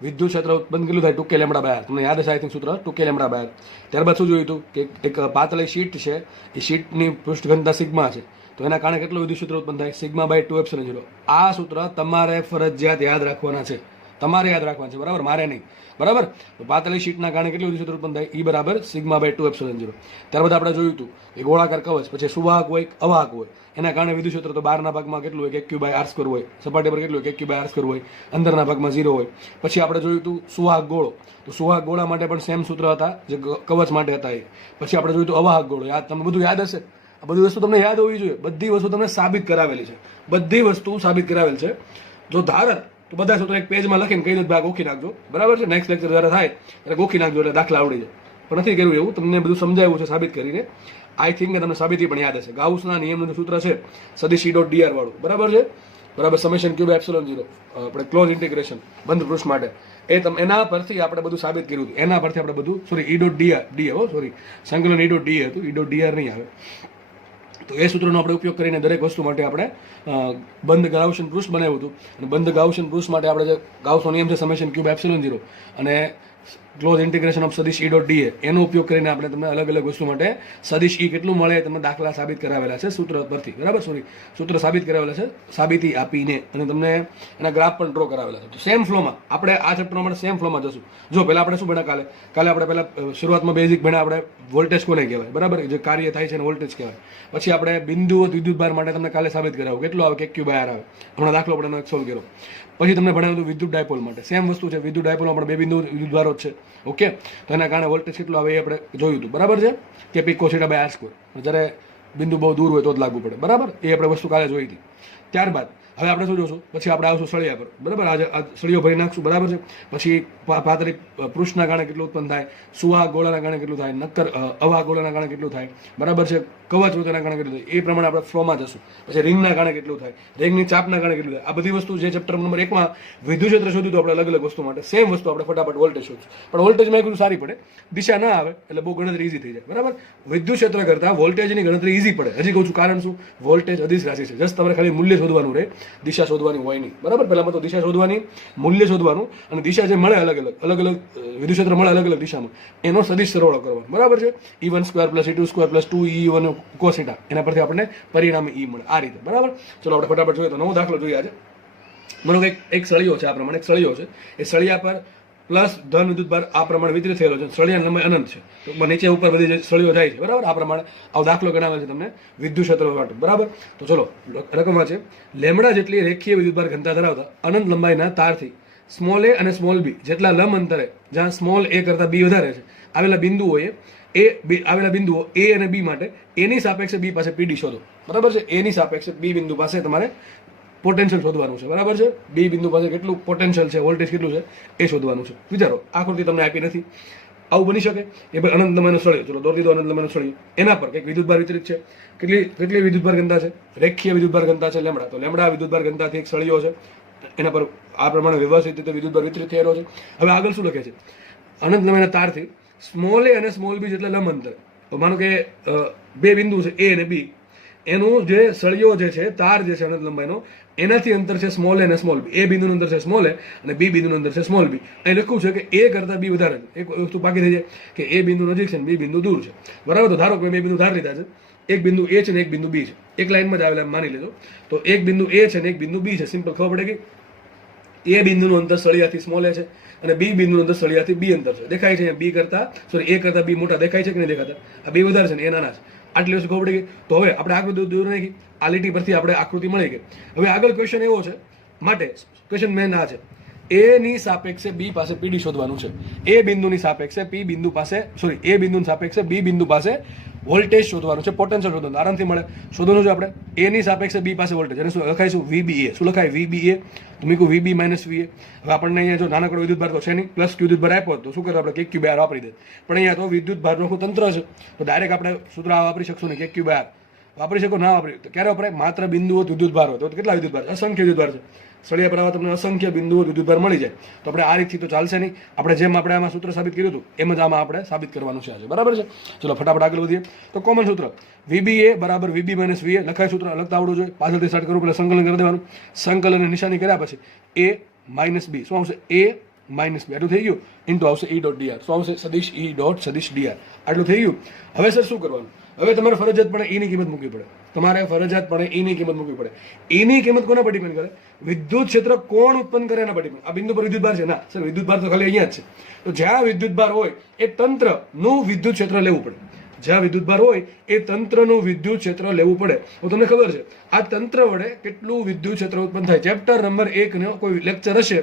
વિદ્યુત ક્ષેત્ર ઉત્પન્ન કેટલું થાય? 2k lambda by r. તમને યાદ હશે આઈ થિંક સૂત્ર 2k લેમ્બડા બાય r. ત્યારબાદ શું જોયું હતું કે એક પાતળી શીટ છે, એ શીટની પૃષ્ઠ ઘનતા સિગ્મા છે, તો એના કારણે કેટલું વિદ્યુત ક્ષેત્ર ઉત્પન્ન થાય? Sigma by 2 epsilon 0. આ સૂત્ર તમારે ફરજિયાત યાદ રાખવાના છે, તમારે યાદ રાખવાના છે, બરાબર? મારે નહીં, બરાબર? તો પાતળી શીટના કારણે કેટલું વિદ્યુત ક્ષેત્ર ઉત્પન્ન થાય? E બરાબર સિગ્મા બાય 2 એપ્સિલોન 0. ત્યારબાદ આપણે જોયું હતું એ ગોળાકાર કવચ, પછી સુવાહક હોય અવાહક હોય, એના કારણે વિદ્યુત ક્ષેત્ર તો બહારના ભાગમાં કેટલું હોય? kq બાય r સ્ક્વેર હોય, સપાટી પર કેટલું હોય? kq બાય r સ્ક્વેર હોય, અંદરના ભાગમાં 0 હોય. પછી આપણે જોયું હતું સુવાહક ગોળો, તો સુવાહક ગોળા માટે પણ સેમ સૂત્ર હતા જે કવચ માટે હતા એ. પછી આપણે જોયું હતું અવાહક ગોળો. યાદ, તમને બધું યાદ હશે. આ બધી વસ્તુ તમને યાદ હોવી જોઈએ. બધી વસ્તુ તમને સાબિત કરાવેલી છે, બધી વસ્તુ સાબિત કરાવેલ છે. જો ધારત તો બધા સૂત્રો એક પેજમાં લખીને કહી દો ભાગ ગોખી નાખજો, બરાબર છે? નેક્સ્ટ લેક્ચર જ્યારે થાય ત્યારે ગોખી નાખજો એટલે દાખલા આવડી જાય. પણ નથી કર્યું એવું, તમને બધું સમજાવ્યું છે સાબિત કરીને. આઈ થિંક કે તમને સાબિતી પણ યાદ હશે. ગાઉસના નિયમનું સૂત્ર છે સદિશ E ડોટ dr વાળું, બરાબર છે? બરાબર, સમેશન ક્યુબ એપ્સિલોન 0 આપણે ક્લોઝ ઇન્ટિગ્રેશન બંધ પૃષ્ઠ માટે એ એના પરથી આપણે બધું સાબિત કર્યું હતું. એના પરથી આપણે બધું સોરી E ડોટ dr હો, સોરી સંકલન E ડોટ d હતું, E ડોટ dr નહીં આવે. તો એ સૂત્રનો આપણે ઉપયોગ કરીને દરેક વસ્તુ માટે આપણે બંધ ગાઉસિયન પૃષ્ઠ બનાવ્યું હતું. અને બંધ ગાઉસિયન પૃષ્ઠ માટે આપણે જે ગાઉસનો નિયમ છે સમેશન ક્યુબ એપ્સિલોન 0 અને ક્લોઝ ઇન્ટિગ્રેશન ઓફ સદિશ E ડોટ da એનો ઉપયોગ કરીને આપણે તમને અલગ અલગ વસ્તુ માટે સદિશ E કેટલું મળે તમને દાખલા સાબિત કરાવેલા છે સૂત્ર પરથી, બરાબર? સોરી, સૂત્ર સાબિત કરાવેલા છે સાબિતી આપીને, અને તમને એના ગ્રાફ પણ ડ્રો કરાવેલા છે. તો સેમ ફ્લોમાં આપણે આ ચેપ્ટર માટે સેમ ફ્લોમાં જશું. જો પહેલાં આપણે શું ભણ્યા કાલે આપણે પહેલાં શરૂઆતમાં બેઝિક ભણ્યા આપણે વોલ્ટેજ કોને કહેવાય, બરાબર? જે કાર્ય થાય છે એને વોલ્ટેજ કહેવાય. પછી આપણે બિંદુવત વિદ્યુતભાર માટે તમને કાલે સાબિત કરાવું કેટલો આવે? kq બાય r આવે. હમણાં દાખલો આપણે એનો સોલ્વ કર્યો. પછી તમને ભણાવ્યું હતું વિદ્યુત ડાયપોલ માટે. સેમ વસ્તુ છે, વિદ્યુત ડાયપોલમાં આપણે બે બિંદુ વિદ્યુતભારો જ છે, ઓકે? તો એના કારણે વોલ્ટેજ કેટલું આવે એ આપણે જોયું હતું, બરાબર છે? કે પી કોસીટા બાય r સ્ક્વેર. જ્યારે બિંદુ બહુ દૂર હોય તો જ લાગુ પડે, બરાબર? એ આપણે વસ્તુ કાલે જોઈ હતી. ત્યારબાદ હવે આપણે શું જોશું, પછી આપણે આવશું સળિયા પર, બરાબર. આજે આ સળિયો ભરી નાખશું, બરાબર છે. પછી પાતળી પૃષ્ઠના કારણે કેટલું ઉત્પન્ન થાય, સુવા ગોળાના કારણે કેટલું થાય, નક્કર અવા ગોળાના કારણે કેટલું થાય, બરાબર છે. કવચ વૃત્તના કારણે કેટલું થાય, એ પ્રમાણે આપણે ફ્લોમાં જશું. પછી રિંગના કારણે કેટલું થાય, રિંગની ચાપના કારણે કેટલું થાય. આ બધી વસ્તુ જે ચેપ્ટર નંબર 1 માં વિદ્યુત ક્ષેત્ર શોધ્યું તો આપણે અલગ અલગ વસ્તુ માટે, સેમ વસ્તુ આપણે ફટાફટ વોલ્ટેજ શોધશું. પણ વોલ્ટેજમાં એક સારી પડે, દિશા ના આવે એટલે બહુ ગણતરી ઈઝી થઈ જાય, બરાબર. વિદ્યુત ક્ષેત્ર કરતાં વોલ્ટેજની ગણતરી ઈઝી પડે. હજી કહું છું કારણ શું, વોલ્ટેજ અદિશ રાશિ છે. જસ્ટ તમારે ખાલી મૂલ્ય શોધવાનું રહે, દિશા શોધવાની હોય નહીં, બરાબર. પહેલામાં તો દિશા શોધવાની, મૂલ્ય શોધવાનું, અને દિશા જે મળે અલગ અલગ વિદ્યુત ક્ષેત્ર મળે અલગ અલગ દિશામાં, એનો સદિશ સરવાળો કરવાનો, બરાબર છે. E1² + E2² + 2E1 cos θ, એના પરથી આપણને પરિણામે E મળે, આ રીતે, બરાબર. ચલો આપણે ફટાફટ જોઈએ તો નવો દાખલો જોઈએ આજે. માનો કે એક સળિયો છે, આ પ્રમાણે એક સળિયો છે. એ સળિયા પર પ્લસ ધન વિદ્યુતભાર આ પ્રમાણે વિતરિત થયેલો છે. સળિયાની લંબાઈ અનંત છે, તો નીચે ઉપર બધી જે સળિયો જાય છે, બરાબર. આ પ્રમાણે આવો દાખલો ગણાવે છે તમને વિદ્યુત ક્ષેત્ર માટે, બરાબર. તો ચલો રકમમાં છે, લેમડા જેટલી રેખીય વિદ્યુતભાર ઘનતા ધરાવતા અનંત લંબાઈના તારથી સ્મોલ a અને સ્મોલ b જેટલા લંબ અંતરે, જ્યાં સ્મોલ a કરતાં b વધારે છે, આવેલા બિંદુઓ a અને b માટે એની સાપેક્ષે b પાસે pd શોધો, બરાબર છે. એની સાપેક્ષે b બિંદુ પાસે તમારે પોટેન્શિયલ શોધવાનું છે, બરાબર છે. બી બિંદુ પાસે કેટલું પોટેન્શિયલ છે, વોલ્ટેજ કેટલું છે એ શોધવાનું છે. વિચારો, આકૃતિ તમને આપી નથી, આવું બની શકે. એ ભાઈ અનંત લંબાઈનો સળિયો, ચલો દોરી દો અનંત લંબાઈનો સળિયો, એના પર કંઈક વિદ્યુતભાર વિતરિત છે. કેટલી વિદ્યુતભાર ઘનતા છે, રેખીય વિદ્યુતભાર ઘનતા છે લેમડા. તો લેમડા વિદ્યુતભાર ઘનતાથી એક સળિયો છે, એના પર આ પ્રમાણે વ્યવસ્થિત રીતે વિદ્યુતભાર વિતરિત થયેલો છે. હવે આગળ શું લખે છે, અનંત લંબાઈના તારથી સ્મોલ a અને સ્મોલ b જેટલા લંબ અંતર, તો માનો કે બે બિંદુ છે a અને b, એનું જે સળિયો જે છે, તાર જે છે અનંત લંબાઈનો, એનાથી અંતર છે સ્મોલ a અને સ્મોલ b. એ બિંદુનું અંતર છે સ્મોલ a અને b બિંદુનું અંતર છે સ્મોલ b. અહીં લખ્યું છે કે a કરતાં b વધારે છે. એક વસ્તુ બાકી થઈ જાય કે a બિંદુ નજીક છે અને b બિંદુ દૂર છે, બરાબર. તો ધારો કે બે બિંદુ ધાર લીધા છે, એક બિંદુ a છે ને એક બિંદુ b છે, એક લાઈનમાં જ આવેલા માની લેજો. તો એક બિંદુ a છે ને એક બિંદુ b છે. સિમ્પલ ખબર પડે કે a બિંદુનું અંતર સળિયાથી સ્મોલ a છે અને b બિંદુનું અંતર સળિયાથી b અંતર છે. દેખાય છે a કરતાં b મોટા દેખાય છે કે નહીં દેખાતા? આ b વધારે છે ને એ નાના છે. આટલી વસ્તુ ખબર પડી ગઈ. તો હવે આપણે આકૃતિ દૂર નાખી, આ લીટી પરથી આપણે આકૃતિ મળી ગઈ. હવે આગળ ક્વેશ્ચન એવો છે, માટે ક્વેશ્ચન મેન આ છે, a ની સાપેક્ષે b પાસે pd શોધવાનું છે. a બિંદુની સાપેક્ષે b બિંદુ સાપેક્ષે b બિંદુ પાસે વોલ્ટેજ શોધવાનું છે, પોટેન્શિયલ શોધવાનું, આરામથી મળે. શોધવાનું છે આપણે a ની સાપેક્ષે b પાસે વોલ્ટેજ, અને શું લખાઈશું VBA. શું લખાય? VBA. તો મૂકું VB - VA. હવે આપણને અહીંયા જો નાનકડો વિદ્યુતભાર તો છે નહીં, પ્લસ q વિદ્યુતભાર આપ્યો તો શું કરે આપણે KQ બાર વાપરી દે. પણ અહીંયા તો વિદ્યુતભારનું આખું તંત્ર છે, તો ડાયરેક્ટ આપણે સૂત્ર વાપરી શકશું નહીં. KQ બાર વાપરી શકો, ના વાપરી તો ક્યારે વપરાય? માત્ર બિંદુઓ વિદ્યુતભાર હોય. તો કેટલા વિદ્યુતભાર? અસંખ્ય વિદ્યુતભાર છે. સળિયા પર આવા તમને અસંખ્ય બિંદુઓ વિદ્યુતભાર મળી જાય. તો આપણે આ રીતથી તો ચાલશે નહીં. આપણે જેમ આપણે આમાં સૂત્ર સાબિત કર્યું હતું એમ જ આમાં આપણે સાબિત કરવાનું છે આજે, બરાબર છે. ચલો ફટાફટ આગળ વધીએ. તો કોમન સૂત્ર VBA બરાબર VB - VA લખાય. સૂત્ર લખતા આવડવું જોઈએ. પાછળથી સ્ટાર્ટ કરવું, એટલે સંકલન કરી દેવાનું. સંકલનની નિશાની કર્યા પછી a - b શું આવશે? a - b આટલું થઈ ગયું. ઇન્ટુ આવશે E.dr. શું આવશે? સદિશ E.dr. આટલું થઈ ગયું. હવે સર શું કરવાનું? હવે તમારે ફરજિયાતપણે E ની કિંમત મૂકવી પડે. E ની કિંમત મૂકવી પડે. E ની કિંમત કોના પર ડિપેન્ડ કરે? વિદ્યુત ક્ષેત્ર કોણ ઉત્પન્ન કરે એના પર ડિપેન્ડ. આ બિંદુ પર વિદ્યુતભાર છે ના સર, વિદ્યુતભાર તો ખાલી અહીંયા જ છે. તો જ્યાં વિદ્યુતભાર હોય એ તંત્રનું વિદ્યુત ક્ષેત્ર લેવું પડે. જ્યાં વિદ્યુતભાર હોય એ તંત્રનું વિદ્યુત ક્ષેત્ર લેવું પડે. તો તમને ખબર છે આ તંત્ર વડે કેટલું વિદ્યુત ક્ષેત્ર ઉત્પન્ન થાય. ચેપ્ટર નંબર 1 નો કોઈ લેક્ચર હશે,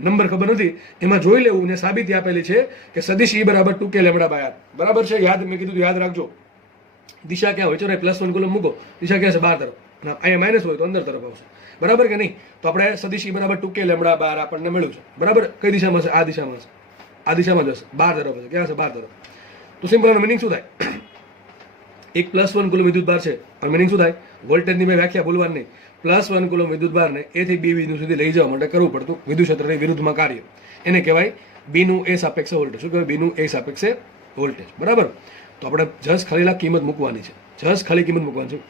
નંબર ખબર નથી, એમાં જોઈ લેવું. ને સાબિતી આપેલી છે કે સદિશ E બરાબર 2k લેમડા/r, બરાબર છે. મેં કીધું યાદ રાખજો. દિશા ક્યાં હોય? ચલો +1 કોલમ મૂકો. દિશા ક્યાં છે? બહાર તરફ. અહીંયા માઇનસ હોય તો અંદર તરફ આવશે, બરાબર કે નહીં? તો આપણે સદિશ E બરાબર 2k લેમડા/r આપણને મળ્યું છે, બરાબર. કઈ દિશામાં છે? આ દિશામાં છે. આ દિશામાં જશે, બહાર તરફ હશે. ક્યાં છે? બહાર તરફ. તો સિમ્પલ એનો મિનિંગ શું થાય? એક +1 કુલમ વિદ્યુતભાર છે. અને મિનિંગ શું થાય? વોલ્ટેજની મેં વ્યાખ્યા ભૂલવાની નહીં. +1 કુલમ વિદ્યુતભારને a થી b બિંદુ સુધી લઈ જવા માટે કરવું પડતું વિદ્યુત ક્ષેત્રની વિરુદ્ધમાં કાર્ય. એને કહેવાય b નું a સાપેક્ષે વોલ્ટેજ. શું કહેવાય? b નું a સાપેક્ષે વોલ્ટેજ, બરાબર. તો આપણે જસ્ટ ખાલી કિંમત મૂકવાની છે.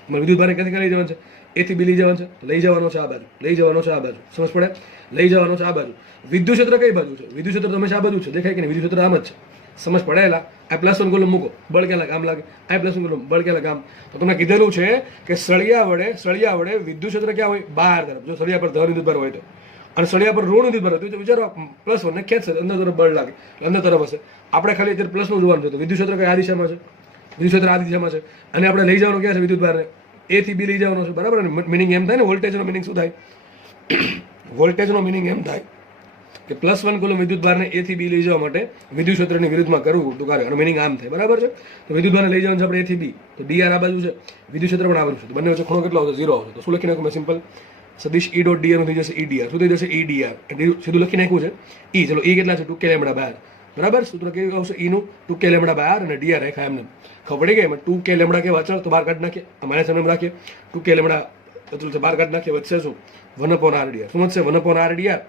વિદ્યુતભારને ક્યાંથી લઈ જવાનું છે? a થી b લઈ જવાનું છે. લઈ જવાનો છે આ બાજુ, લઈ જવાનો છે આ બાજુ. સમજ પડે? લઈ જવાનો છે આ બાજુ. વિદ્યુત ક્ષેત્ર કઈ બાજુ છે? વિદ્યુત ક્ષેત્ર હંમેશા આ બાજુ છે. દેખાય કે નહીં? વિદ્યુત ક્ષેત્ર આમ જ છે. સમજ પડેલા? આ +1 કોલમ મૂકો, બળ ક્યાં લાગે? આમ લાગે. આ +1 કોલમ બળ ક્યાં લાગે? આમ. તો તમને કીધેલું છે કે સળિયા વડે વિદ્યુત ક્ષેત્ર ક્યાં હોય? બહાર તરફ. જો સળિયા પર ધન વિદ્યુતભાર હોય તો, અને સળિયા પર ઋણ વિદ્યુતભાર હોય તો વિચારો +1 ને ખેંચશે, અંદર તરફ બળ લાગે, અંદર તરફ હશે. આપણે ખાલી અત્યારે પ્લસનું જોવાનું છે. તો વિદ્યુત ક્ષેત્ર કઈ આ દિશામાં છે? વિદ્યુત ક્ષેત્ર આ દિશામાં છે. અને આપણે લઈ જવાનું ક્યાં છે? વિદ્યુતભારને a થી b લઈ જવાનો છે, બરાબર. મિનિંગ એમ થાય ને, વોલ્ટેજનો મિનિંગ શું થાય? વોલ્ટેજનો મિનિંગ એમ થાય કે +1 કુલમ વિદ્યુતભારને a થી b લઈ જવા માટે વિદ્યુત ક્ષેત્રની વિરુદ્ધમાં કરવું તો કાર્ય. અને મિનિંગ આમ થાય, બરાબર છે. તો વિદ્યુતભારને લઈ જવાનું છે આપણે a થી b, તો dr આ બાજુ છે, વિદ્યુત ક્ષેત્ર પણ આ બાજુ છે. તો બંને વચ્ચે ખૂણો કેટલો આવશે? 0 આવશે. તો શું લખી નાખું મેં? સિમ્પલ સદિશ ઈ ડોટ ડીઆર થઈ જશે ઈડીઆર. શું થઈ જશે? ઈડીઆર. સીધું લખી નાખ્યું છે ઈ. ચલો ઈ કેટલા છે? 2k લેમડા બાર. બરાબર. સૂત્ર કેવું આવશે? ઈનું 2k લેમડા બાર અને ડીઆર રેખા એમને ખબર પડી ગઈ. એમાં 2k લેમડા કેવા અચળ તો બહાર કાઢી નાખીએ, માઇનસ એમ રાખીએ. 2k લેમડા અચળ તો બહાર કાઢી નાખીએ. વધશે શું? 1/r DR. શું વધશે? 1/r DR.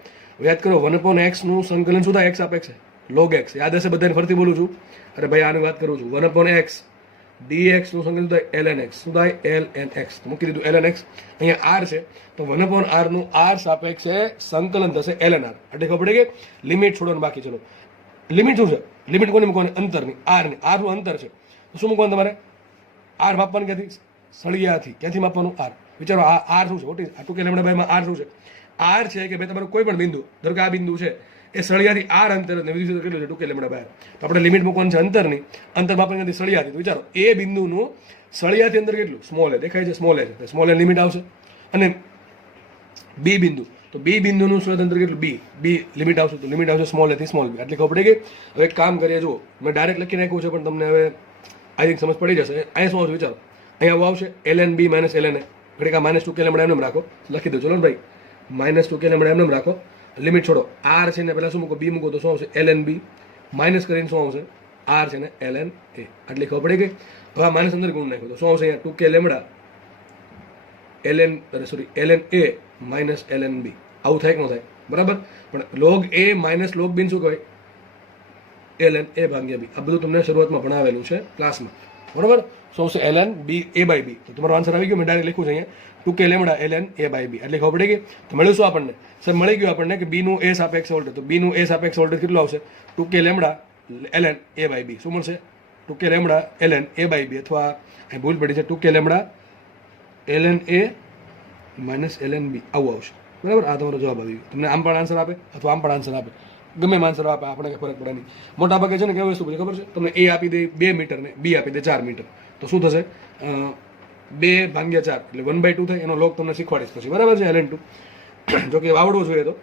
યાદ કરો 1/x નું સંકલન શું થાય? x સાપેક્ષે log x. યાદ હશે બધાને, ફરતી બોલું છું. અરે ભાઈ આની વાત કરું છું. 1/x dx નું સંકલન થાય ln x. શું થાય? ln x. મૂકી દીધું ln x. અહીંયા r છે તો 1/r નું r સાપેક્ષે સંકલન થશે ln r. એટલે ખબર પડી ગઈ. લિમિટ છોડવાનું બાકી. ચલો લિમિટ શું છે? લિમિટ કોની મૂકવાની? અંતરની. r ની. r નું અંતર છે તો શું મૂકવાનું તમારે? r માપવાનું ક્યાંથી? સળિયાથી. ક્યાંથી માપવાનું? r. વિચારો આ r શું છે? What is 2k lambda by માં r શું છે? r છે કે ભાઈ તમારું કોઈ પણ બિંદુ, ધારો કે આ બિંદુ છે એ સળિયાથી r અંતર ને વિદ્યુત કેટલું છે? 2k lambda by. તો આપણે લિમિટ મૂકવાનું છે અંતરની. અંતર માપવાનું ક્યાંથી? સળિયાથી. તો વિચારો એ બિંદુનું સળિયાથી અંતર કેટલું? સ્મોલ એ દેખાય છે, સ્મોલ એ છે. સ્મોલ એ લિમિટ આવશે. અને બી બિંદુ, તો બી બિંદુનું સળિયાથી અંતર કેટલું? બી લિમિટ આવશે. તો લિમિટ આવશે સ્મોલ એ થી સ્મોલ બી. એટલે ખબર પડી ગઈ. હવે એક કામ કરીએ, જુઓ મેં ડાયરેક્ટ લખી નાખ્યું છે પણ તમને હવે આઈ થિંક સમજ પડી જશે. અહીંયા શું આવશે? વિચારો અહીંયા આવું આવશે ln b minus ln a. ઘડીક માઇનસ 2k લેમડા એમને રાખો, લખી દો. ચલો ને ભાઈ, માઇનસ 2k લેમડા એમને રાખો. લિમિટ છોડો. r છે ને પહેલા શું મૂકો? b મૂકો તો શું આવશે? ln b. માઇનસ કરીને શું આવશે? r છે ને ln a. આટલી ખબર પડી ગઈ. હવે માઇનસ અંદર ગુણ નાખ્યો તો શું આવશે? અહીંયા 2k lambda ln a minus ln b. આવું થાય કે ન થાય? બરાબર. પણ log a minus log b શું કહેવાય? ln a ભાગ્યા b. આ બધું તમને શરૂઆતમાં ભણાવેલું છે ક્લાસમાં. બરાબર. શું આવશે? ln b a by b. તો તમારો આન્સર આવી ગયો. મેં ડાયરેક્ટ લખ્યું છે અહીંયા 2k lambda ln a by b. એટલે ખબર પડી ગઈ. તો મળ્યું શું આપણને? સર મળી ગયું આપણને કે b નું a સાપેક્ષ વોલ્ટેજ. તો b નું a સાપેક્ષ વોલ્ટેજ કેટલું આવશે? 2k lambda ln a by b. શું મળશે? 2k lambda ln a by b. અથવા અહીં ભૂલ પડી છે 2k lambda ln a minus ln b. આવું આવશે. બરાબર. આ તમારો જવાબ આવી ગયો. તમને આમ પણ આન્સર આપે અથવા આમ પણ આન્સર આપે, ગમે આન્સર આપે, આપણે કંઈ ફરક પડે નહીં. મોટા ભાગે છે ને કેવી વસ્તુ પૂછે ખબર છે તમને? a આપી દે 2 મીટર ને b આપી દે 4 મીટર. તો શું થશે? 2/4 એટલે 1/2 થાય. એનો લોગ તમને શીખવાડીશ પછી. બરાબર છે? ln 2. જો કે આવડવો જોઈએ તો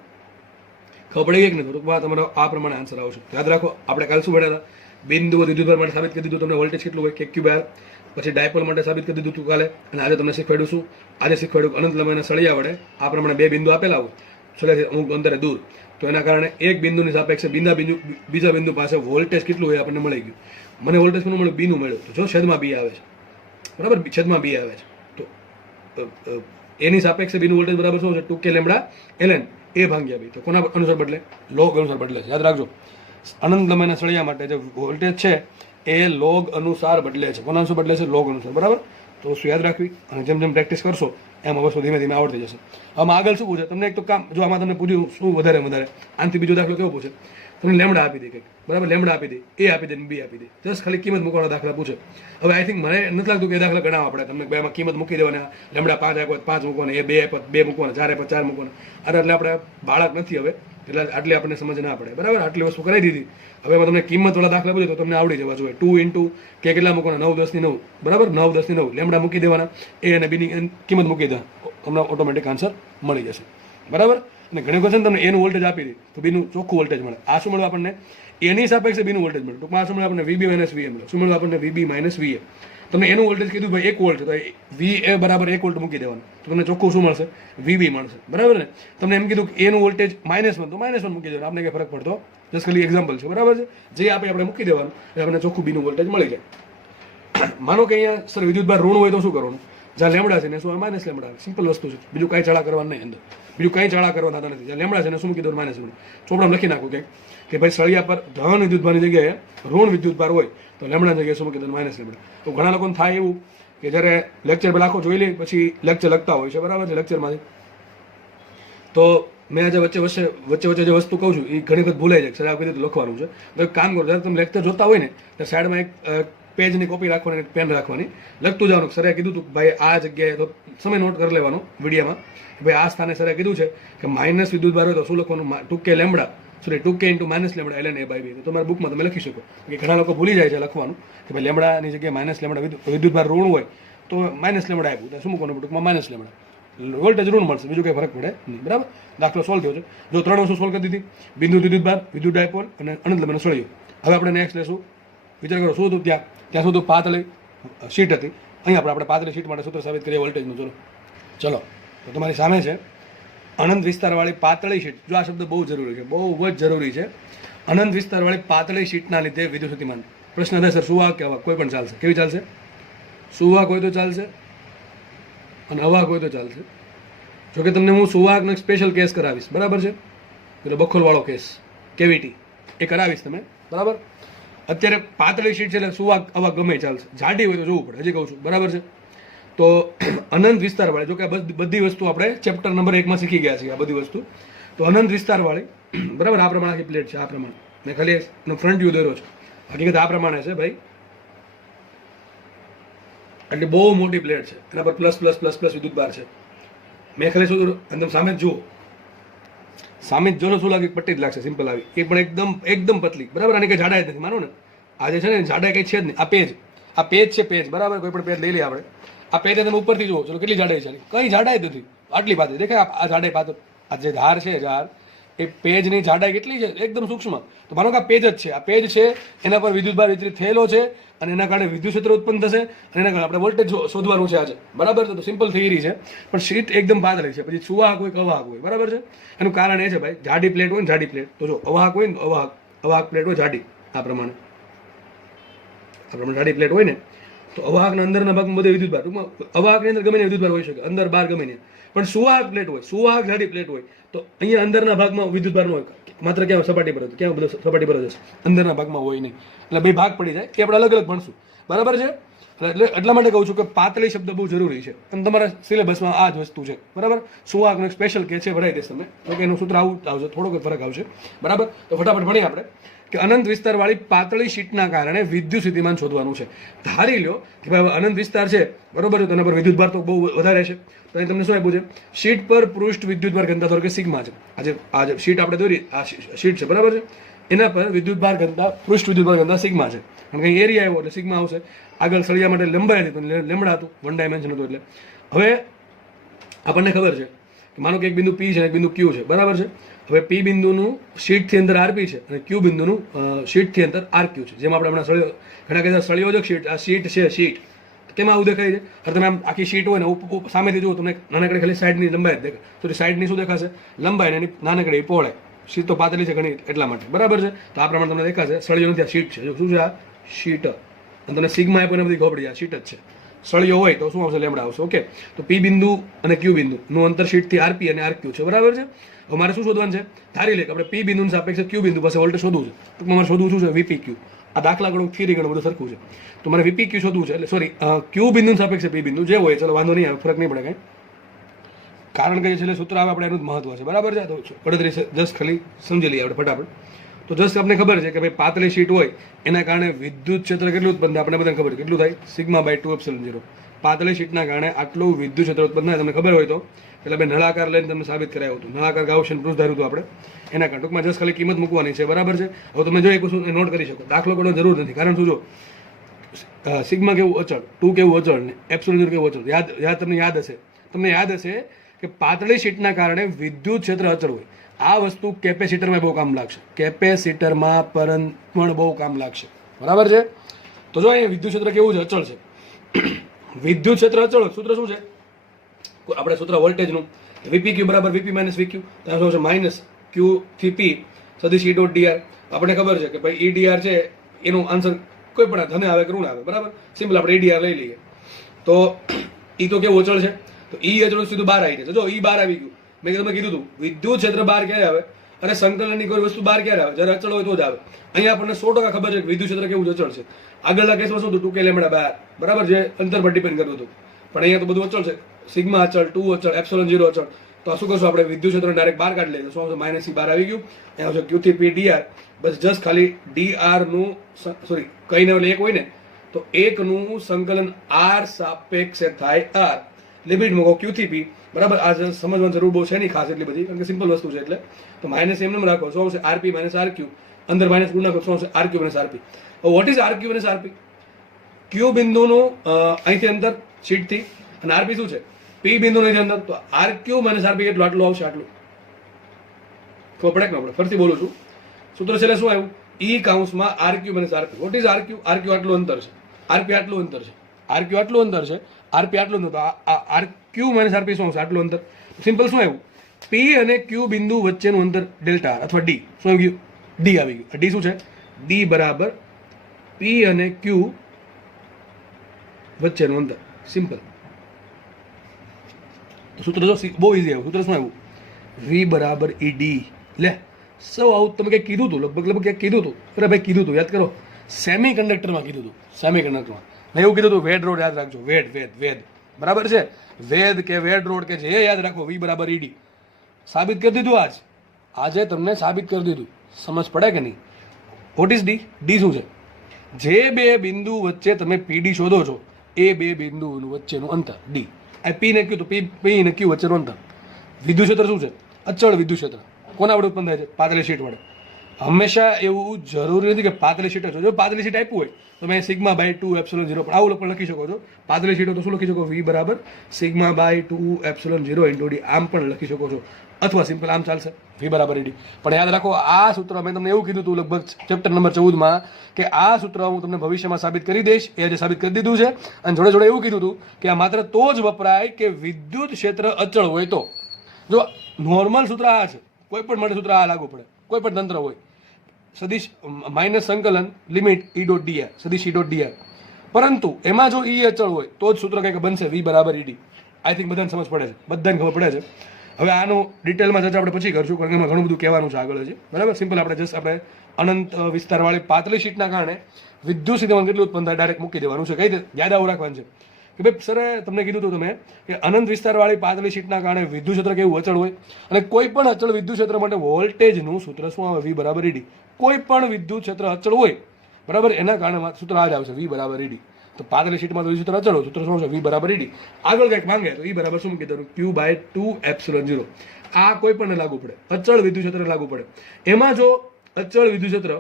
ખબર પડી ગઈ કે નહીં? થોડુંક તમારો આ પ્રમાણે આન્સર આવશે. યાદ રાખો આપણે કાલ શું ભણ્યા હતા? બિંદુઓ વિદ્યુતભાર માટે સાબિત કરી દીધું તમને વોલ્ટેજ કેટલું હોય, kq બાર. પછી ડાયપોલ માટે સાબિત કરી દીધું તું કાલે. અને આજે તમને શીખવાડ્યું શું? આજે શીખવાડ્યું અનંત લંબાઈના સળિયા વડે આ પ્રમાણે બે બિંદુ આપેલા હોય સળિયાથી અમુક અંતરે દૂર, તો એના કારણે એક બિંદુની સાપેક્ષે બીજા બિંદુ પાસે વોલ્ટેજ કેટલું હોય આપણને મળી ગયું. મને વોલ્ટેજ કોનું મળ્યું? બીનું મળ્યું. તો જો છેદમાં બી આવે છે. બરાબર. છેદમાં બી આવે છે તો એની સાપેક્ષે બીનું વોલ્ટેજ બરાબર શું છે? 2k લેમડા ln a ભાગ્યા b. તો કોના અનુસાર બદલે? લોગ અનુસાર બદલે છે. યાદ રાખજો, અનંત લંબાઈના સળિયા માટે જે વોલ્ટેજ છે એ લોગ અનુસાર બદલે છે. કોના અનુસાર બદલે છે? લોગ અનુસાર. બરાબર. તો વસ્તુ યાદ રાખવી અને જેમ જેમ પ્રેક્ટિસ કરશો એમ વસ્તુ ધીમે ધીમે આવડતી જશે. આમાં આગળ શું પૂછે તમને? એક તો કામ જો આમાં તમને પૂછ્યું શું વધારે આનાથી બીજો દાખલો કેવો પૂછે? તમને લેમડા આપી દે કંઈક. બરાબર. લેમડા આપી દે, એ આપી દે, બી આપી દે. જસ્ટ ખાલી કિંમત મૂકવાનો દાખલા પૂછે. હવે આઈ થિંક મને નથી લાગતું કે એ દાખલા ગણાવવા પડે તમને. એમાં કિંમત મૂકી દેવાના. લેમડા 5 આપ્યો 5 મૂકવાના, એ 2 આપ્યો 2 મૂકવાના, 4 આપ્યો 4 મૂકવાના. અરે એટલે આપણે બાળક નથી હવે, એટલે આટલી આપણને સમજ ના પડે. બરાબર. આટલી વસ્તુ કરાવી દીધી. હવે એમાં તમને કિંમતવાળા દાખલા પૂછે તો તમને આવડી જવા જોઈએ. 2 ઇન્ટુ કે કેટલા મૂકવાના? 9 10 ની 9. બરાબર. 9 10 ની 9 લેમડા મૂકી દેવાના, એ અને બીની કિંમત મૂકી દેવા, તમને ઓટોમેટિક આન્સર મળી જશે. બરાબર. અને ઘણી વખત તમને એનું વોલ્ટેજ આપી દે તો બીનું ચોખ્ખું વોલ્ટેજ મળે. આ શું મળે આપણને? એની સાપેક્ષે બીનું વોલ્ટેજ મળે. ટૂંકમાં આ શું મળે આપણને? VB માઇનસ VM મળે. શું મળે આપણને? VB minus VA. તમને એનું વોલ્ટેજ કીધું ભાઈ 1 વોલ્ટ છે તો VA બરાબર 1 વોલ્ટ મૂકી દેવાનું, તો તમને ચોખ્ખું શું મળશે? VB મળશે. બરાબર ને? તમને એમ કીધું કે એનું વોલ્ટેજ -1 તો -1 મૂકી દેવાનું, આપણે કંઈ ફરક પડતો જસ્ટ ખાલી એક્ઝામ્પલ છે. બરાબર છે? જે આપણે મૂકી દેવાનું એટલે આપણને ચોખ્ખું બીનું વોલ્ટેજ મળી જાય. માનો કે અહીંયા સર વિદ્યુતભાર ઋણ હોય તો શું કરવાનું? જ્યાં લેમડા છે ને શું? Minus lambda. સિમ્પલ વસ્તુ છે. બીજું કાંઈ ચાળા કરવાનું નહીં અંદર. બીજું કંઈ ચાળા કરવા થતા નથી. જ્યાં લેમડા છે ને શું મૂકી દેવાનું? Minus lambda. ચોપડામાં લખી નાખું કે ભાઈ સળિયા પર ધન વિદ્યુતભારની જગ્યાએ ઋણ વિદ્યુતભાર હોય તો લેમડા જગ્યાએ શું મૂકી દેવાનું? Minus lambda. તો ઘણા લોકોને થાય એવું કે જ્યારે લેક્ચર પહેલાં આખો જોઈ લે પછી લેક્ચર લખતા હોય છે. બરાબર છે? લેક્ચરમાંથી તો મેં આજે વચ્ચે જે વસ્તુ કહું છું એ ઘણી વખત ભૂલાઈ જાય. સર આ કીધું લખવાનું છે. તો એક કામ કરો, જ્યારે તમે લેક્ચર જોતા હોય ને તો સાઈડમાં એક પેજની કોપી રાખવાની, એક પેન રાખવાની, લખતું જવાનું. સરે કીધું હતું ભાઈ આ જગ્યાએ, તો સમય નોટ કરી લેવાનો વિડીયોમાં કે ભાઈ આ સ્થાને સરે કીધું છે કે માઇનસ વિદ્યુતભાર હોય તો શું લખવાનું? 2k lambda 2k into minus lambda ln a by b. તો તમારા બુકમાં તમે લખી શકો. કે ઘણા લોકો ભૂલી જાય છે લખવાનું કે ભાઈ લેમડાની જગ્યાએ માઇનસ લેમડા વિદ્યુતભાર ઋણ હોય તો માઇનસ લેમડા આપ્યું તો શું મૂકવાનું? ટૂંકમાં માઇનસ લેમડા. વોલ્ટેજ ઋણ મળશે, બીજું કંઈ ફરક પડે નહીં. બરાબર. દાખલો સોલ્વ થયો છે. જો 3 વસ્તુ સોલ્વ કરી દીધી: બિંદુ વિદ્યુતભાર, વિદ્યુત ડાયપોલ અને અનંત લંબાઈનો સળિયો. હવે આપણે નેક્સ્ટ લેશું. વિચાર કરો શું હતું ત્યાં સુધી પાતળી શીટ હતી. અહીંયા આપણે પાતળી શીટ માટે સૂત્ર સાબિત કરીએ વોલ્ટેજનું. ચલો તો તમારી સામે છે અનંત વિસ્તારવાળી પાતળી શીટ, જો આ શબ્દ બહુ જરૂરી છે, બહુ જ જરૂરી છે. અનંત વિસ્તારવાળી પાતળી શીટના લીધે વિદ્યુતસ્થિતિમાન. પ્રશ્ન થાય સર સુવાહક કે અવાહક? કોઈ પણ ચાલશે. કેવી ચાલશે? સુવાહક હોય તો ચાલશે અને અવાહક હોય તો ચાલશે. જોકે તમને હું સુવાહકનો એક સ્પેશિયલ કેસ કરાવીશ, બરાબર છે? પેલો બખોલવાળો કેસ, કેવિટી, એ કરાવીશ તમે, બરાબર? અત્યારે પાતળી શીટ છે એટલે સુવાહક અવાહક ગમે ચાલશે. જાડી હોય તો જોવું પડે, હજી કહું છું, બરાબર છે? તો અનંત વિસ્તારવાળી, જો કે આ બધી વસ્તુ આપણે ચેપ્ટર નંબર 1 માં શીખી ગયા છીએ આ બધી વસ્તુ. તો અનંત વિસ્તારવાળી, બરાબર, આ પ્રમાણે આખી પ્લેટ છે, આ પ્રમાણે. મેં ખાલી એનો ફ્રન્ટ વ્યૂ દોર્યો છે. હકીકત આ પ્રમાણે છે ભાઈ, એટલે બહુ મોટી પ્લેટ છે, એના પર પ્લસ પ્લસ પ્લસ પ્લસ વિદ્યુત બાર છે. મેં ખાલી શું કર્યું, અને તમે સામે જ જુઓ, સામે જ જોશો શું લાગે? પટ્ટી જ લાગશે, સિમ્પલ આવી. એ પણ એકદમ એકદમ પતલી, બરાબર. આની કઈ જાડાઈ જ નથી, માનો ને. આ જે છે ને જાડાઈ કઈ છે જ નહીં. આ પેજ છે, પેજ, બરાબર. કોઈ પણ પેજ લઈ લઈએ આપણે. આ પેજ તમે ઉપરથી જુઓ, ચલો કેટલી જાડાઈ છે? કઈ જાડાઈ જ નથી, આટલી પાતળી દેખાય. આ જાડાઈ પાતળી, આ જે ધાર છે, ધાર, એ પેજની જાડાઈ કેટલી છે? એકદમ સૂક્ષ્મ. તો માનો કે આ પેજ જ છે, આ પેજ છે, એના પર વિદ્યુતભાર વિતરિત થયેલો છે, અને એના કારણે વિદ્યુત ક્ષેત્ર ઉત્પન્ન થશે, અને એના કારણે આપણે વોલ્ટેજ શોધવાનું છે આજે, બરાબર છે? તો સિમ્પલ થિયરી છે, પણ શીટ એકદમ પાતળી છે. પછી સુવાહક હોય કે અવાહક હોય, બરાબર છે? એનું કારણ એ છે ભાઈ, જાડી પ્લેટ હોય ને, જાડી પ્લેટ, તો જો અવાહક હોય ને, અવાહક પ્લેટ હોય જાડી, આ પ્રમાણે જાડી પ્લેટ હોય ને, તો અવાહકના અંદરના ભાગમાં બધે વિદ્યુતભાર, ટૂંકમાં અવાહકની અંદર ગમે ને વિદ્યુતભાર હોઈ શકે, અંદર બહાર ગમે ને. પણ સુવાહક પ્લેટ હોય, સુવાહક જાડી પ્લેટ હોય, તો અહીંયા અંદરના ભાગમાં વિદ્યુતભાર ન હોય, માત્ર ક્યાં સપાટી પર, ક્યાં બધું સપાટી પર જ હશે, અંદરના ભાગમાં હોય નહીં. એટલે બે ભાગ પડી જાય, એ આપણે અલગ અલગ ભણશું, બરાબર છે? એટલે એટલા માટે કહું છું કે પાતળી શબ્દ બહુ જરૂરી છે, અને તમારા સિલેબસમાં આ જ વસ્તુ છે, બરાબર? સુવાહકનો એક સ્પેશિયલ કે છે, ભરાઈ દેશે તમે, તો કે એનું સૂત્ર આવું આવશે, થોડોક ફરક આવશે, બરાબર? તો ફટાફટ ભણીએ આપણે કે અનંત વિસ્તારવાળી પાતળી શીટના કારણે વિદ્યુત સ્થિતિમાન શોધવાનું છે. ધારી લો કે ભાઈ અનંત વિસ્તાર છે, બરોબર છે? તો એના પર વિદ્યુતભાર તો બહુ વધારે છે. તો અહીં તમને શું આપ્યું છે? શીટ પર પૃષ્ઠ વિદ્યુતભાર ઘનતા ધારો કે સિગ્મા છે. આ જે શીટ આપણે દોરી, આ શીટ છે, બરાબર છે? એના પર વિદ્યુતભાર ઘનતા, પૃષ્ઠ વિદ્યુતભાર ઘનતા સિગ્મા છે. અને કંઈ એરિયા આવ્યો એટલે સિગ્મા આવશે. આગળ સળિયા માટે લંબાઈ હતી, તો લેમડા હતું, 1 ડાયમેન્શન હતું. એટલે હવે આપણને ખબર છે કે માનો કે એક બિંદુ પી છે અને એક બિંદુ ક્યુ છે, બરાબર છે? હવે પી બિંદુનું શીટથી અંદર આરપી છે, અને ક્યુ બિંદુનું શીટથી અંદર આરક્યુ છે. જેમ આપણે હમણાં સળિયો, ઘણા કહેતા સળિયોજક શીટ, આ શીટ છે, શીટ કેમાં આવું દેખાય છે? અરે તમે આમ આખી શીટ હોય ને, સામેથી જુઓ તમને નાનકડી ખાલી સાઈડની લંબાઈ જ દેખાય. તો સાઈડની શું દેખાશે? લંબાઈ, એની નાનકડી પહોળાઈ. શીટ તો પાતળી છે ઘણી, એટલા માટે, બરાબર છે? તો આ પ્રમાણે તમને દેખાશે. સળિયો નથી, આ શીટ છે. શું છે? આ શીટ. અને તમને સિગ્મા આપ્યો ને બધી ખબર પડી, આ શીટ જ છે. સળિયો હોય તો શું આવશે? લેમડા આવશે. ઓકે, તો પી બિંદુ અને ક્યુ બિંદુનું અંતર શીટથી આરપી અને આરક્યુ છે, બરાબર છે? હવે મારે શું શોધવાનું છે? ધારી લે કે આપણે પી બિંદુની સાપેક્ષે ક્યુ બિંદુ પાસે વોલ્ટેજ શોધવું છે. ટૂંકમાં મારે શોધવું શું છે? વીપી ક્યુ. આ દાખલા ગણો, થિયરી ગણો, બધું સરખું છે. તો મારે વીપી ક્યુ શોધવું છે, એટલે સોરી, ક્યુ બિંદુની સાપેક્ષે પી બિંદુ જે હોય, ચલો વાંધો નહીં આવે, ફરક નહીં પડે કાંઈ. કારણ કે છે સૂત્ર આવે આપણે એનું જ મહત્વ છે, બરાબર છે? તો ગણતરી જસ્ટ ખાલી સમજી લઈએ આપણે ફટાફટ. તો જસ્ટ આપણે ખબર છે કે ભાઈ પાતળી શીટ હોય એના કારણે વિદ્યુત ક્ષેત્ર કેટલું ઉત્પન્ન થાય? આપણે બધાને ખબર છે કેટલું થાય? Sigma by 2 epsilon 0. પાતળી શીટના કારણે આટલું વિદ્યુત ક્ષેત્ર ઉત્પન્ન થાય. તમને ખબર હોય તો એટલે આપણે નળાકાર લઈને તમને સાબિત કરાવ્યું હતું. નળાકાર ગાઉસિયન પ્રૂફ ધાર્યું હતું આપણે. એના કારણે ટૂંકમાં જસ્ટ ખાલી કિંમત મૂકવાની છે, બરાબર છે? હવે તમે જો એક વસ્તુ નોટ કરી શકો, દાખલો કરવાની જરૂર નથી. કારણ શું? જો સિગ્મા કેવું અચળ, 2 કેવું અચળ, ને એપ્સિલોન 0 કેવું અચળ. તમને યાદ હશે કે પાતળી શીટના કારણે વિદ્યુત ક્ષેત્ર અચળ હોય. આ વસ્તુ કેપેસિટરમાં બહુ કામ લાગશે, કેપેસિટરમાં પણ બહુ કામ લાગશે, બરાબર છે? તો જો અહીંયા વિદ્યુત ક્ષેત્ર કેવું છે? અચળ છે. વિદ્યુત ક્ષેત્ર અચળ, સૂત્ર શું છે? આપણે સૂત્ર વોલ્ટેજનું, વીપી ક્યુ બરાબર વીપી માઇનસ વી ક્યુ. ત્યાં શું છે? માઇનસ ક્યુ થી પી સદિશ ઈ ડોટ ડીઆર. આપણે ખબર છે કે ભાઈ ઈ ડીઆર છે, એનું આન્સર કોઈ પણ ધને આવે કે ઋણ આવે, બરાબર? સિમ્પલ આપણે ઈ ડીઆર લઈ લઈએ. તો ઈ તો કેવું અચળ છે? તો ઈ અચળ સીધું બહાર આવી જશે. જો ઈ બહાર આવી ગયું, મેં તમને કીધું હતું વિદ્યુત ક્ષેત્ર બહાર ક્યારે આવે? અને સંકલનની કોઈ વસ્તુ બહાર ક્યારે આવે? જ્યારે અચળ હોય તો જ આવે. અહીંયા આપણને 100% ખબર છે કે વિદ્યુત ક્ષેત્ર કેવું અચળ છે. આગળના કેસમાં શું હતું? 2k લેમડા બહાર, બરાબર? જે અંતર પર ડિપેન્ડ કરતું હતું. પણ અહીંયા તો બધું અચળ છે. સિગ્મા અચળ, 2 અચળ, એપ્સિલોન 0 અચળ. તો શું કરશું આપણે? વિદ્યુત ક્ષેત્ર ડાયરેક્ટ બહાર કાઢી લઈએ. શું આવશે? માઇનસ સી બહાર આવી ગયું. અહીંયા આવશે ક્યુ થી પી ડીઆર. બસ જસ્ટ ખાલી ડીઆર નું, સોરી, કઈ ને એક હોય ને, તો એકનું સંકલન આર સાપેક્ષે થાય આર. લિમિટ મૂકો ક્યુ થી પી, બરાબર? આ સમજવાની જરૂર બહુ છે નહીં ખાસ એટલી બધી, કારણ કે સિમ્પલ વસ્તુ છે. એટલે તો માઇનસ એમને રાખો. શું આવશે? RP minus RQ. અંદર માઇનસ ગુણાકાર. શું આવશે? RQ minus RP. What is RQ minus RP? Q બિંદુનું અહીંથી અંતર શીટથી, અને આરપી શું છે? પી બિંદુનું અહીંથી અંતર. તો આરક્યુ માઇનસ આરપી કેટલું? આટલું આવશે. આટલું ખબર પડે કે આપણે ફરીથી બોલું છું. સૂત્ર છેલ્લે શું આવ્યું? ઈ કાઉન્સમાં RQ minus RP. What is RQ? RQ આટલું અંતર છે, આરપી આટલું અંતર છે, આરક્યુ આટલું અંતર છે, આરપી આટલું અંતર. તો આરક્યુ માઇનસ આરપી શું આવશે? આટલું અંતર. સિમ્પલ શું આવ્યું? પી અને ક્યુ બિંદુ વચ્ચેનું અંતર ડેલ્ટા અથવા ડી શું આવી ગયું? ડી આવી ગયું. ડી શું છે? ડી બરાબર પી અને ક્યુ વચ્ચેનું અંતર. સિમ્પલ. સૂત્ર જો બહુ ઇઝી આવ્યું. સૂત્ર શું આવ્યું? વી બરાબર ઈ ડી. લે સૌ આવું તમે કંઈક કીધું હતું, લગભગ ક્યાંક કીધું હતું. અરે ભાઈ કીધું હતું, યાદ કરો. સેમી કંડક્ટરમાં કીધું હતું. સેમી કંડક્ટરમાં મેં એવું કીધું હતું, વેડ રોડ યાદ રાખજો. વેદ બરાબર છે. વેદ કે વેડ રોડ કે જે યાદ રાખો. વી બરાબર ઈ ડી. સાબિત કરી દીધું. આજે તમને સાબિત કરી દીધું. સમજ પડે કે નહીં? What is D? ડી શું છે? જે બે બિંદુ વચ્ચે તમે પીડી શોધો છો એ બે બિંદુ વચ્ચેનું અંતર ડી. આ પી ને ક્યુ, તો પી ને ક્યુ વચ્ચેનું અંતર. વિદ્યુત ક્ષેત્ર શું છે? અચળ વિદ્યુત ક્ષેત્ર. કોના વડે ઉત્પન્ન થાય છે? પાતળી શીટ વડે. હંમેશા એવું જરૂરી નથી કે પાતળી શીટ જ હોય. જો પાતળી શીટ આપ્યું હોય તો મેં સિગ્મા બાય 2 એપ્સિલોન 0 પણ આવું પણ લખી શકો છો. પાતળી શીટ હોય તો શું લખી શકો? વી બરાબર sigma by 2 epsilon 0 into D. આમ પણ લખી શકો છો, અથવા સિમ્પલ આમ ચાલશે. વી બરાબર ડી. પણ યાદ રાખો, આ સૂત્ર મેં તમને એવું કીધું હતું લગભગ ચેપ્ટર નંબર 14માં કે આ સૂત્ર હું તમને ભવિષ્યમાં સાબિત કરી દઈશ. એ આજે સાબિત કરી દીધું છે. અને જોડે જોડે એવું કીધું હતું કે આ માત્ર તો જ વપરાય કે વિદ્યુત ક્ષેત્ર અચળ હોય તો. જો નોર્મલ સૂત્ર આ છે, કોઈ પણ માટે સૂત્ર આ લાગુ પડે. કોઈ પણ તંત્ર હોય, સદિશ માઇનસ સંકલન લિમિટ ઈ ડોટ ડીઆર, સદિશ ઈ ડોટ ડીઆર. પરંતુ એમાં જો ઈ અચળ હોય તો જ સૂત્ર કંઈક બનશે. વી બરાબર ઈડી. આઈ થિંક બધાને સમજ પડે છે, બધાને ખબર પડે છે. હવે આનું ડિટેલમાં ચર્ચા આપણે પછી કરશું, કારણ કે એમાં ઘણું બધું કહેવાનું છે આગળ છે. બરાબર. સિમ્પલ આપણે જસ્ટ આપણે અનંત વિસ્તારવાળી પાતળી શીટના કારણે વિદ્યુત ક્ષેત્રમાં કેટલું ઉત્પન્ન થાય ડાયરેક્ટ મૂકી દેવાનું છે. કઈ રીતે યાદ આવું રાખવાનું છે કે ભાઈ સરે તમને કીધું હતું તમે કે અનંત વિસ્તારવાળી પાતળી શીટના કારણે વિદ્યુત ક્ષેત્ર કેવું અચળ હોય, અને કોઈ પણ અચળ વિદ્યુત ક્ષેત્ર માટે વોલ્ટેજનું સૂત્ર શું આવે? વી બરાબર ઈડી. કોઈ પણ વિદ્યુત ક્ષેત્ર અચળ હોય, બરાબર, એના કારણે સૂત્ર આ જ આવશે, વી બરાબર ઈડી. તો પાતળી શીટમાં તો વિદ્યુત ક્ષેત્ર અચળ હોય, સૂત્ર શું છે? વી બરાબર ઈડી. આગળ કંઈક માંગે તો ઈ બરાબર શું મૂકી દેવાનું? ક્યુ બાય 2 એપ્સિલોન 0. આ કોઈ પણ લાગુ પડે, અચળ વિદ્યુત ક્ષેત્ર લાગુ પડે. એમાં જો અચળ વિદ્યુત ક્ષેત્ર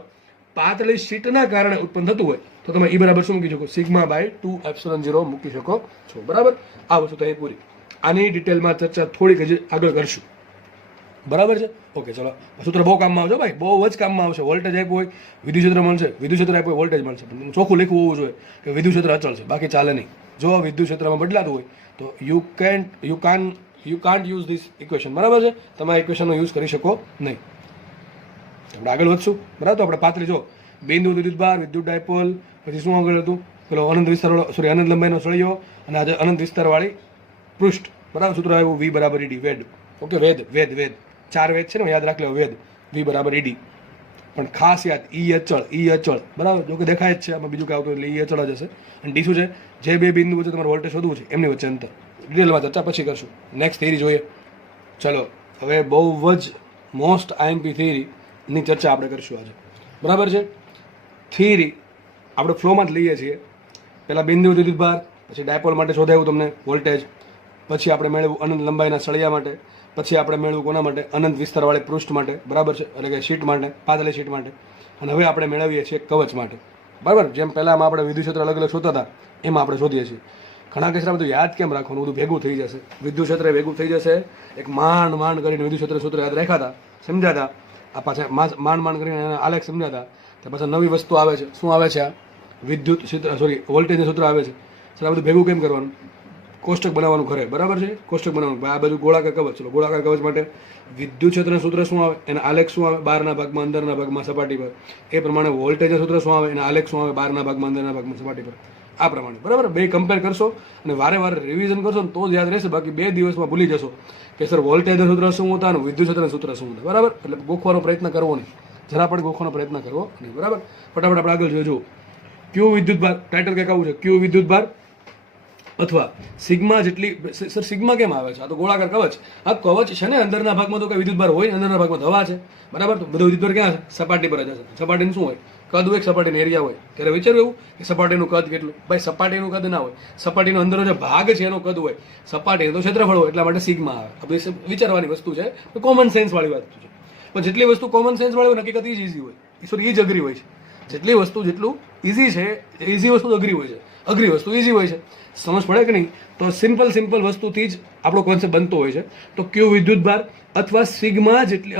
પાતળી શીટના કારણે ઉત્પન્ન થતું હોય તો તમે ઈ બરાબર શું મૂકી શકો? સિગ્મા બાય 2 એપ્સિલોન 0 મૂકી શકો છો. બરાબર. આ વસ્તુ તો એ પૂરી. આની ડિટેલમાં ચર્ચા થોડીક હજી આગળ કરશું. બરાબર છે. ઓકે, ચલો. સૂત્ર બહુ કામમાં આવશે ભાઈ, બહુ જ કામમાં આવશે. વોલ્ટેજ આપ્યું હોય, વિદ્યુત ક્ષેત્ર મળશે. વિદ્યુત ક્ષેત્ર આપ્યું હોય, વોલ્ટેજ મળશે. પણ ચોખ્ખું લખવું હોવું જોઈએ કે વિદ્યુત ક્ષેત્ર અચળ છે, બાકી ચાલે નહીં. જો વિદ્યુત ક્ષેત્રમાં બદલાતું હોય તો you can't use this equation. બરાબર છે. તમે આ ઇક્વેશનનો યુઝ કરી શકો નહીં. આપણે આગળ વધશું. બરાબર. તો આપણે પાતળી જો બિંદુ વિદ્યુત ભાર, વિદ્યુત ડાયપોલ, પછી શું આગળ હતું? પેલો અનંત વિસ્તારવાળો, સોરી, અનંત લંબાઈનો સળિયો, અને આજે અનંત વિસ્તારવાળી પૃષ્ઠ. બરાબર. સૂત્ર આવ્યું વી બરાબર ઈડી. વેદ. ઓકે, વેદ 4 વેદ છે ને, યાદ રાખી લો. વેદ વી બરાબર ઈડી. પણ ખાસ યાદ, ઈ અચળ. બરાબર. જો કે દેખાય જ છે આમાં, બીજું કાંઈ આવતું એટલે ઈ અચળ જ હશે. અને ડી શું છે? જે બે બિંદુ વચ્ચે તમારે વોલ્ટેજ શોધવું છે એમની વચ્ચે અંતર. ડિટેલમાં ચર્ચા પછી કરશું. નેક્સ્ટ થિયરી જોઈએ. ચલો, હવે બહુ જ મોસ્ટ આઈએમપી થિયરીની ચર્ચા આપણે કરીશું આજે. બરાબર છે. થિયરી આપણે ફ્લોમાં જ લઈએ છીએ. પહેલાં બિંદુ વિદ્યુત ભાર, પછી ડાયપોલ માટે શોધાયું તમને વોલ્ટેજ, પછી આપણે મેળવ્યું અનંત લંબાઈના સળિયા માટે, પછી આપણે મેળવ્યું કોના માટે? અનંત વિસ્તારવાળી પૃષ્ઠ માટે. બરાબર છે. એટલે કે શીટ માટે, પાતળી શીટ માટે. અને હવે આપણે મેળવીએ છીએ કવચ માટે. બરાબર. જેમ પહેલાંમાં આપણે વિદ્યુત ક્ષેત્ર અલગ અલગ શોધતા હતા, એમાં આપણે શોધીએ છીએ. ઘણા કેસમાં બધું યાદ કેમ રાખવાનું? બધું ભેગું થઈ જશે. વિદ્યુત ક્ષેત્ર ભેગું થઈ જશે. એક માંડ કરીને વિદ્યુત ક્ષેત્ર સૂત્ર યાદ રાખ્યા હતા, સમજ્યા હતા. આ પાછા માંડ કરીને એના આલેખ સમજ્યા હતા. તો પાછા નવી વસ્તુ આવે છે. શું આવે છે? આ વિદ્યુત ક્ષેત્ર, સોરી, વોલ્ટેજનું સૂત્ર આવે છે. સર આ બધું ભેગું કેમ કરવાનું? કોષ્ટક બનાવવાનું ઘરે. બરાબર છે. કોષ્ટક બનાવવાનું. આ બધું ગોળાકાર કવચ. ચલો, ગોળાકાર કવચ માટે વિદ્યુત ક્ષેત્રના સૂત્ર શું આવે? એના આલેખ શું આવે? બહારના ભાગમાં, અંદરના ભાગમાં, સપાટી પર. એ પ્રમાણે વોલ્ટેજના સૂત્ર શું આવે? એના આલેખ શું આવે? બહારના ભાગમાં, અંદરના ભાગમાં, સપાટી પર. આ પ્રમાણે. બરાબર. બે કમ્પેર કરશો અને વારે રિવિઝન કરશો ને તો જ યાદ રહેશે. બાકી 2 દિવસમાં ભૂલી જશો કે સર વોલ્ટેજના સૂત્ર શું હતા અને વિદ્યુત ક્ષેત્રના સૂત્ર શું હતા. બરાબર. એટલે ગોખવાનો પ્રયત્ન કરવો નહીં, જરા પણ ગોખવાનો પ્રયત્ન કરવો નહીં. બરાબર. ફટાફટ આપણે આગળ જોજો. ક્યુ વિદ્યુત ભાર, ટાઇટલ કંઈક આવું છે, ક્યુ વિદ્યુત ભાર અથવા સિગ્મા જેટલી. સર સિગ્મા કેમ આવે છે? આ તો ગોળાકાર કવચ. આ કવચ છે ને, અંદરના ભાગમાં તો કઈ વિદ્યુત ભાર હોય, અંદરના ભાગમાં હવા છે. બરાબર. તો બધો વિદ્યુત ભાર ક્યાં છે? સપાટી પર જ હશે. સપાટીનું શું હોય? કદ હોય, સપાટીનો એરિયા હોય. ત્યારે વિચાર્યું એવું કે સપાટીનું કદ કેટલું? ભાઈ સપાટીનું કદ ના હોય, સપાટીનો અંદરનો જે ભાગ છે એનો કદ હોય. સપાટીનું તો ક્ષેત્રફળ હોય, એટલા માટે સિગ્મા આવે. આ બધી વિચારવાની વસ્તુ છે, કોમન સેન્સ વાળી વાત છે. પણ જેટલી વસ્તુ કોમન સેન્સ વાળી હોય, હકીકત ઈઝી હોય, સોરી, ઈ જ અઘરી હોય છે. જેટલી વસ્તુ જેટલું ઈઝી છે, ઈઝી વસ્તુ અઘરી હોય છે, અઘરી વસ્તુ ઈઝી હોય છે. સમજ પડે કે નહીં? તો સિમ્પલ વસ્તુથી જ આપણો કોન્સેપ્ટ બનતો હોય છે. તો ક્યુ વિદ્યુત ભાર અથવા સિગ્મા જેટલી,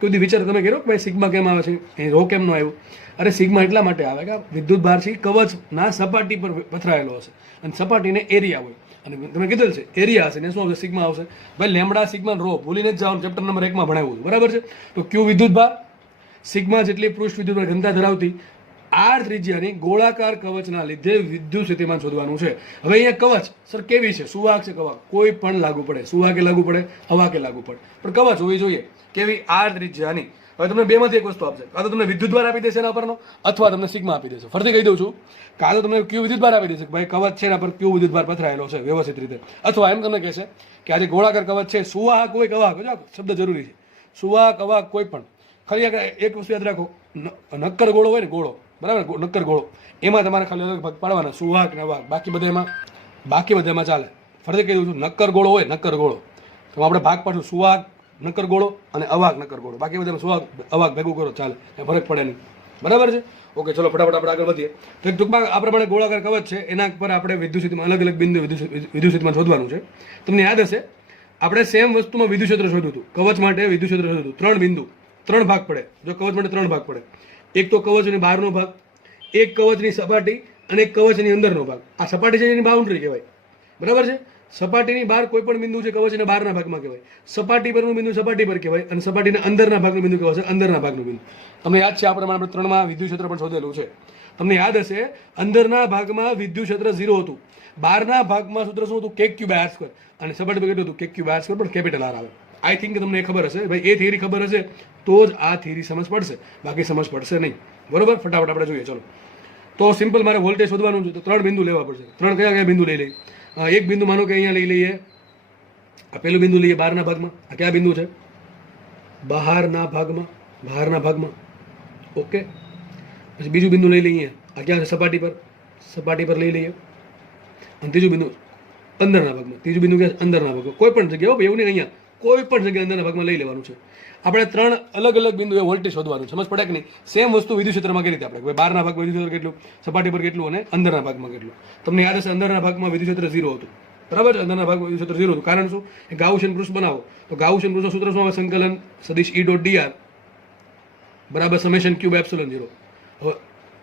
કોઈ વિચાર તમે કર્યો કે ભાઈ સિગ્મા કેમ આવે છે, એ રો કેમ નો આવ્યો? અરે સિગ્મા એટલા માટે આવે કે વિદ્યુત ભાર છે કવચના સપાટી પર પથરાયેલો હશે અને સપાટીને એરિયા હોય. અને તમે કીધેલ છે એરિયા હશે ને શું આવશે સિગ્મા આવશે. ભાઈ લેમડા સિગ્મા રો ભૂલીને જ જવાનું, ચેપ્ટર નંબર 1 માં ભણાવ્યું હતું, બરાબર છે. તો ક્યુ વિદ્યુતભાર સિગ્મા જેટલી પૃષ્ઠ વિદ્યુતભાર ઘનતા ધરાવતી આર ત્રિજ્યાની ગોળાકાર કવચના લીધે વિદ્યુત સ્થિતિમાન શોધવાનું છે. હવે અહીંયા કવચ સર કેવી છે? સુવાહક છે કવચ, કોઈ પણ લાગુ પડે, સુવાહકે લાગુ પડે, અવાહકે લાગુ પડે, પણ કવચ હોવી જોઈએ કેવી? આર ત્રિજ્યાની. હવે તમને બેમાંથી એક વસ્તુ આપશે, કાં તો તમને વિદ્યુતભાર આપી દેશે એના પરનો, અથવા તમને સિગ્મા આપી દેશે. ફરીથી કહી દઉં છું, કાં તો તમને ક્યુ વિદ્યુતભાર આપી દેશે, ભાઈ કવચ છે એના પર ક્યુ વિદ્યુતભાર પથરાયેલો છે વ્યવસ્થિત રીતે, અથવા એમ તમને કહેશે કે આજે ગોળાકાર કવચ છે, સુવાહક હોય કે અવાહક, જો શબ્દ જરૂરી છે, સુવાહક અવાહક કોઈ પણ. ખાલી એક વસ્તુ યાદ રાખો, નક્કર ગોળો હોય ને, ગોળો, બરાબર, નક્કર ગોળો, એમાં તમારે ખાલી અલગ ભાગ પાડવાના, સુવાહક ને અવાહક, બાકી બધામાં ચાલે. ફરીથી કહી દઉં છું, નક્કર ગોળો હોય, નક્કર ગોળો, તો આપણે ભાગ પાડશું સુવાહક નક્કર ગોળો અને અવાહક નક્કર ગોળો, બાકી બધામાં સુવાહક અવાહક ભેગું કરો ચાલે, ફરક પડે નહીં, બરાબર છે. ઓકે, ચલો ફટાફટ આપણે આગળ વધીએ. તો ટૂંકમાં આ પ્રમાણે ગોળાકાર કવચ છે, એના પર આપણે વિદ્યુત સ્થિતિમાં અલગ અલગ બિંદુ વિદ્યુત સ્થિતિમાન શોધવાનું છે. તમને યાદ હશે આપણે સેમ વસ્તુમાં વિદ્યુત ક્ષેત્ર શોધ્યું હતું, કવચ માટે વિદ્યુત ક્ષેત્ર શોધ્યું હતું. 3 બિંદુ, 3 ભાગ પડે. જો કવચ માટે 3 ભાગ પડે, એક તો કવચની બહારનો ભાગ, એક કવચની સપાટી અને એક કવચની અંદરનો ભાગ. આ સપાટી છે એની બાઉન્ડ્રી કહેવાય, બરાબર છે. સપાટીની બહાર કોઈ પણ બિંદુ છે કવચના બહારના ભાગમાં કહેવાય, સપાટી પરનું બિંદુ સપાટી પર કહેવાય, અને સપાટીના અંદરના ભાગનું બિંદુ કહેવાય છે અંદરના ભાગનું બિંદુ. તમને યાદ છે આ પ્રમાણે આપણે 3માં વિદ્યુત ક્ષેત્ર પણ શોધેલું છે. તમને યાદ હશે અંદરના ભાગમાં વિદ્યુત ક્ષેત્ર 0 હતું, બહારના ભાગમાં સૂત્ર શું હતું? kq/r², અને સપાટી પર કેટલું હતું? kq/r² પણ કેપિટલ આર આવે. આઈ થિંક તમને એ ખબર હશે ભાઈ, એ થિયરી ખબર હશે તો જ આ થિયરી સમજ પડશે, બાકી સમજ પડશે નહીં, બરોબર. ફટાફટ આપણે જોઈએ. ચલો, તો સિમ્પલ મારે વોલ્ટેજ શોધવાનું છે, તો 3 બિંદુ લેવા પડશે. 3 કયા બિંદુ લઈ લઈએ? એક બિંદુ માનો કે અહીંયા લઈ લઈએ, આ પેલું બિંદુ લઈએ બહારના ભાગમાં. આ કયા બિંદુ છે? બહારના ભાગમાં, ઓકે. પછી બીજું બિંદુ લઈ લઈએ, આ ક્યાં છે? સપાટી પર લઈ લઈએ. અને ત્રીજું બિંદુ અંદરના ભાગમાં, ત્રીજું બિંદુ ક્યાં છે? અંદરના ભાગમાં. કોઈ પણ જગ્યાએ, એવું નહીં, અહીંયા કોઈ પણ જગ્યાએ અંદરના ભાગમાં લઈ લેવાનું છે. આપણે 3 અલગ અલગ બિંદુએ વોલ્ટેજ શોધવાનું, સમજ પડે કે નહીં? સેમ વસ્તુ વિદ્યુત ક્ષેત્રમાં કરી રીતે આપણે બહારના ભાગમાં વિદ્યુત ક્ષેત્ર કેટલું, સપાટી પર કેટલું અને અંદરના ભાગમાં કેટલું. તમને યાદ હશે અંદરના ભાગમાં વિદ્યુત ક્ષેત્ર 0 હતું, બરાબર છે. અંદરના ભાગમાં વિદ્યુત ક્ષેત્ર 0 હતું. કારણ શું? એ ગાઉસિયન પૃષ્ઠ બનાવો, તો ગાઉસિયન પૃષ્ઠનું સૂત્ર શું આવે? સંકલન સદિશ E.dr બરાબર સમેશન ક્યુબ એપ્સિલોન 0. હવે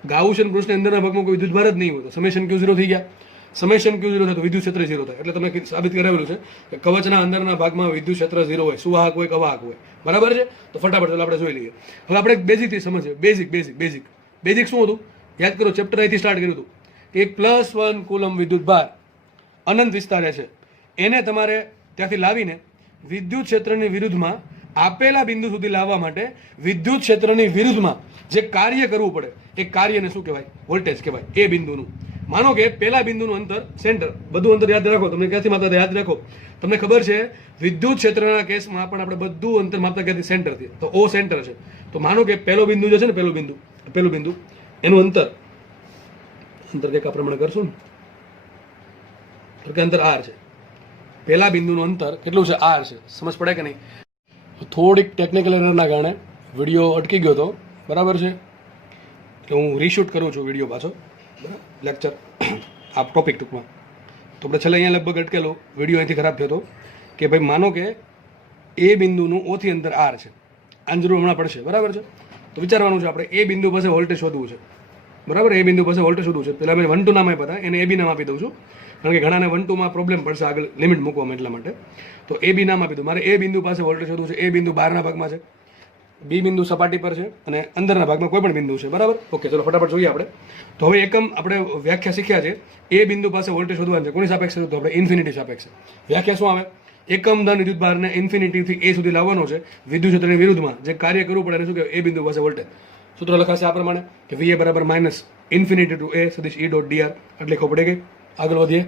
ગાઉસિયન પૃષ્ઠની અંદરના ભાગમાં કોઈ વિદ્યુત ભાર જ નહીં હોય, તો સમેશન ક્યુ 0 થઈ ગયા. સમેશન ક્યુ 0 થાય તો વિદ્યુત ક્ષેત્ર 0 થાય. એટલે તમને સાબિત કરાવેલું છે કે કવચના અંદરના ભાગમાં વિદ્યુત ક્ષેત્ર 0 હોય, સુવાહક હોય કે અવાહક હોય, બરાબર છે. તો ફટાફટ આપણે જોઈ લઈએ. હવે આપણે બેઝિકથી સમજીએ. બેઝિક શું હતું? યાદ કરો, ચેપ્ટર અહીંથી સ્ટાર્ટ કર્યું હતું કે 1 કુલમ વિદ્યુત ભાર અનંત વિસ્તારે છે, એને તમારે ત્યાંથી લાવીને વિદ્યુત ક્ષેત્રની વિરુદ્ધમાં આપેલા બિંદુ સુધી લાવવા માટે વિદ્યુત ક્ષેત્રની વિરુદ્ધમાં જે કાર્ય કરવું પડે એ કાર્યને શું કહેવાય? વોલ્ટેજ કહેવાય. એ બિંદુનું માનો કે પહેલા બિંદુનું અંતર, સેન્ટર, બધું અંતર યાદ રાખો. તમને ક્યાંથી માપતા યાદ રાખો. તમને ખબર છે વિદ્યુત ક્ષેત્રના કેસમાં પણ આપણે બધું અંતર માપતા ક્યાંથી? સેન્ટરથી. તો ઓ સેન્ટર છે. તો માનો કે પહેલો બિંદુ જે છે ને, પહેલું બિંદુ એનું અંતર કંઈક આ પ્રમાણે કરશું ને, તો કે અંતર આર છે. પહેલા બિંદુનું અંતર કેટલું છે? આર છે. સમજ પડે કે નહીં? થોડીક ટેકનિકલ એરરના કારણે વિડીયો અટકી ગયો હતો, બરાબર છે. તો હું રીશૂટ કરું છું વિડીયો પાછો, લેક્ચર આ ટોપિક ટૂંકમાં. તો આપણે છેલ્લે અહીંયા લગભગ અટકેલો વિડીયો અહીંથી ખરાબ થયો હતો કે ભાઈ માનો કે એ બિંદુનું ઓથી અંતર આર છે, આની જરૂર હમણાં પડશે, બરાબર છે. તો વિચારવાનું છે આપણે એ બિંદુ પાસે વોલ્ટેજ શોધવું છે, બરાબર. એ બિંદુ પાસે વોલ્ટેજ શોધવું છે. પહેલાં મેં 1 2 નામ આપ્યા હતા, એને એ બી નામ આપી દઉં છું, કારણ કે ઘણાને 1 2 માં પ્રોબ્લેમ પડશે આગળ લિમિટ મૂકવામાં, એટલા માટે. તો એ બી નામ આપી દઉં. મારે એ બિંદુ પાસે વોલ્ટેજ શોધવું છે. એ બિંદુ બહારના ભાગમાં છે, બી બિંદુ સપાટી પર છે, અને અંદરના ભાગમાં કોઈ પણ બિંદુ છે, બરાબર. ઓકે, ચલો ફટાફટ જોઈએ આપણે. તો હવે એકમ આપણે વ્યાખ્યા શીખ્યા છે. એ બિંદુ પાસે વોલ્ટેજ શોધવાનું છે. કોની સાપેક્ષે? તો આપણે ઇન્ફિનિટી સાપેક્ષે. વ્યાખ્યા શું આવે? એકમ ધન વિદ્યુત ભારને ઇન્ફિનિટીથી એ સુધી લાવવાનો છે વિદ્યુત ક્ષેત્રની વિરુદ્ધમાં જે કાર્ય કરવું પડે એને શું કહેવાય? એ બિંદુ પાસે વોલ્ટેજ. સૂત્ર લખાશે આ પ્રમાણે કે VA બરાબર -ઇન્ફિનિટી ટુ A સદિશ E.dr. એટલે ખબર પડી ગઈ. આગળ વધીએ.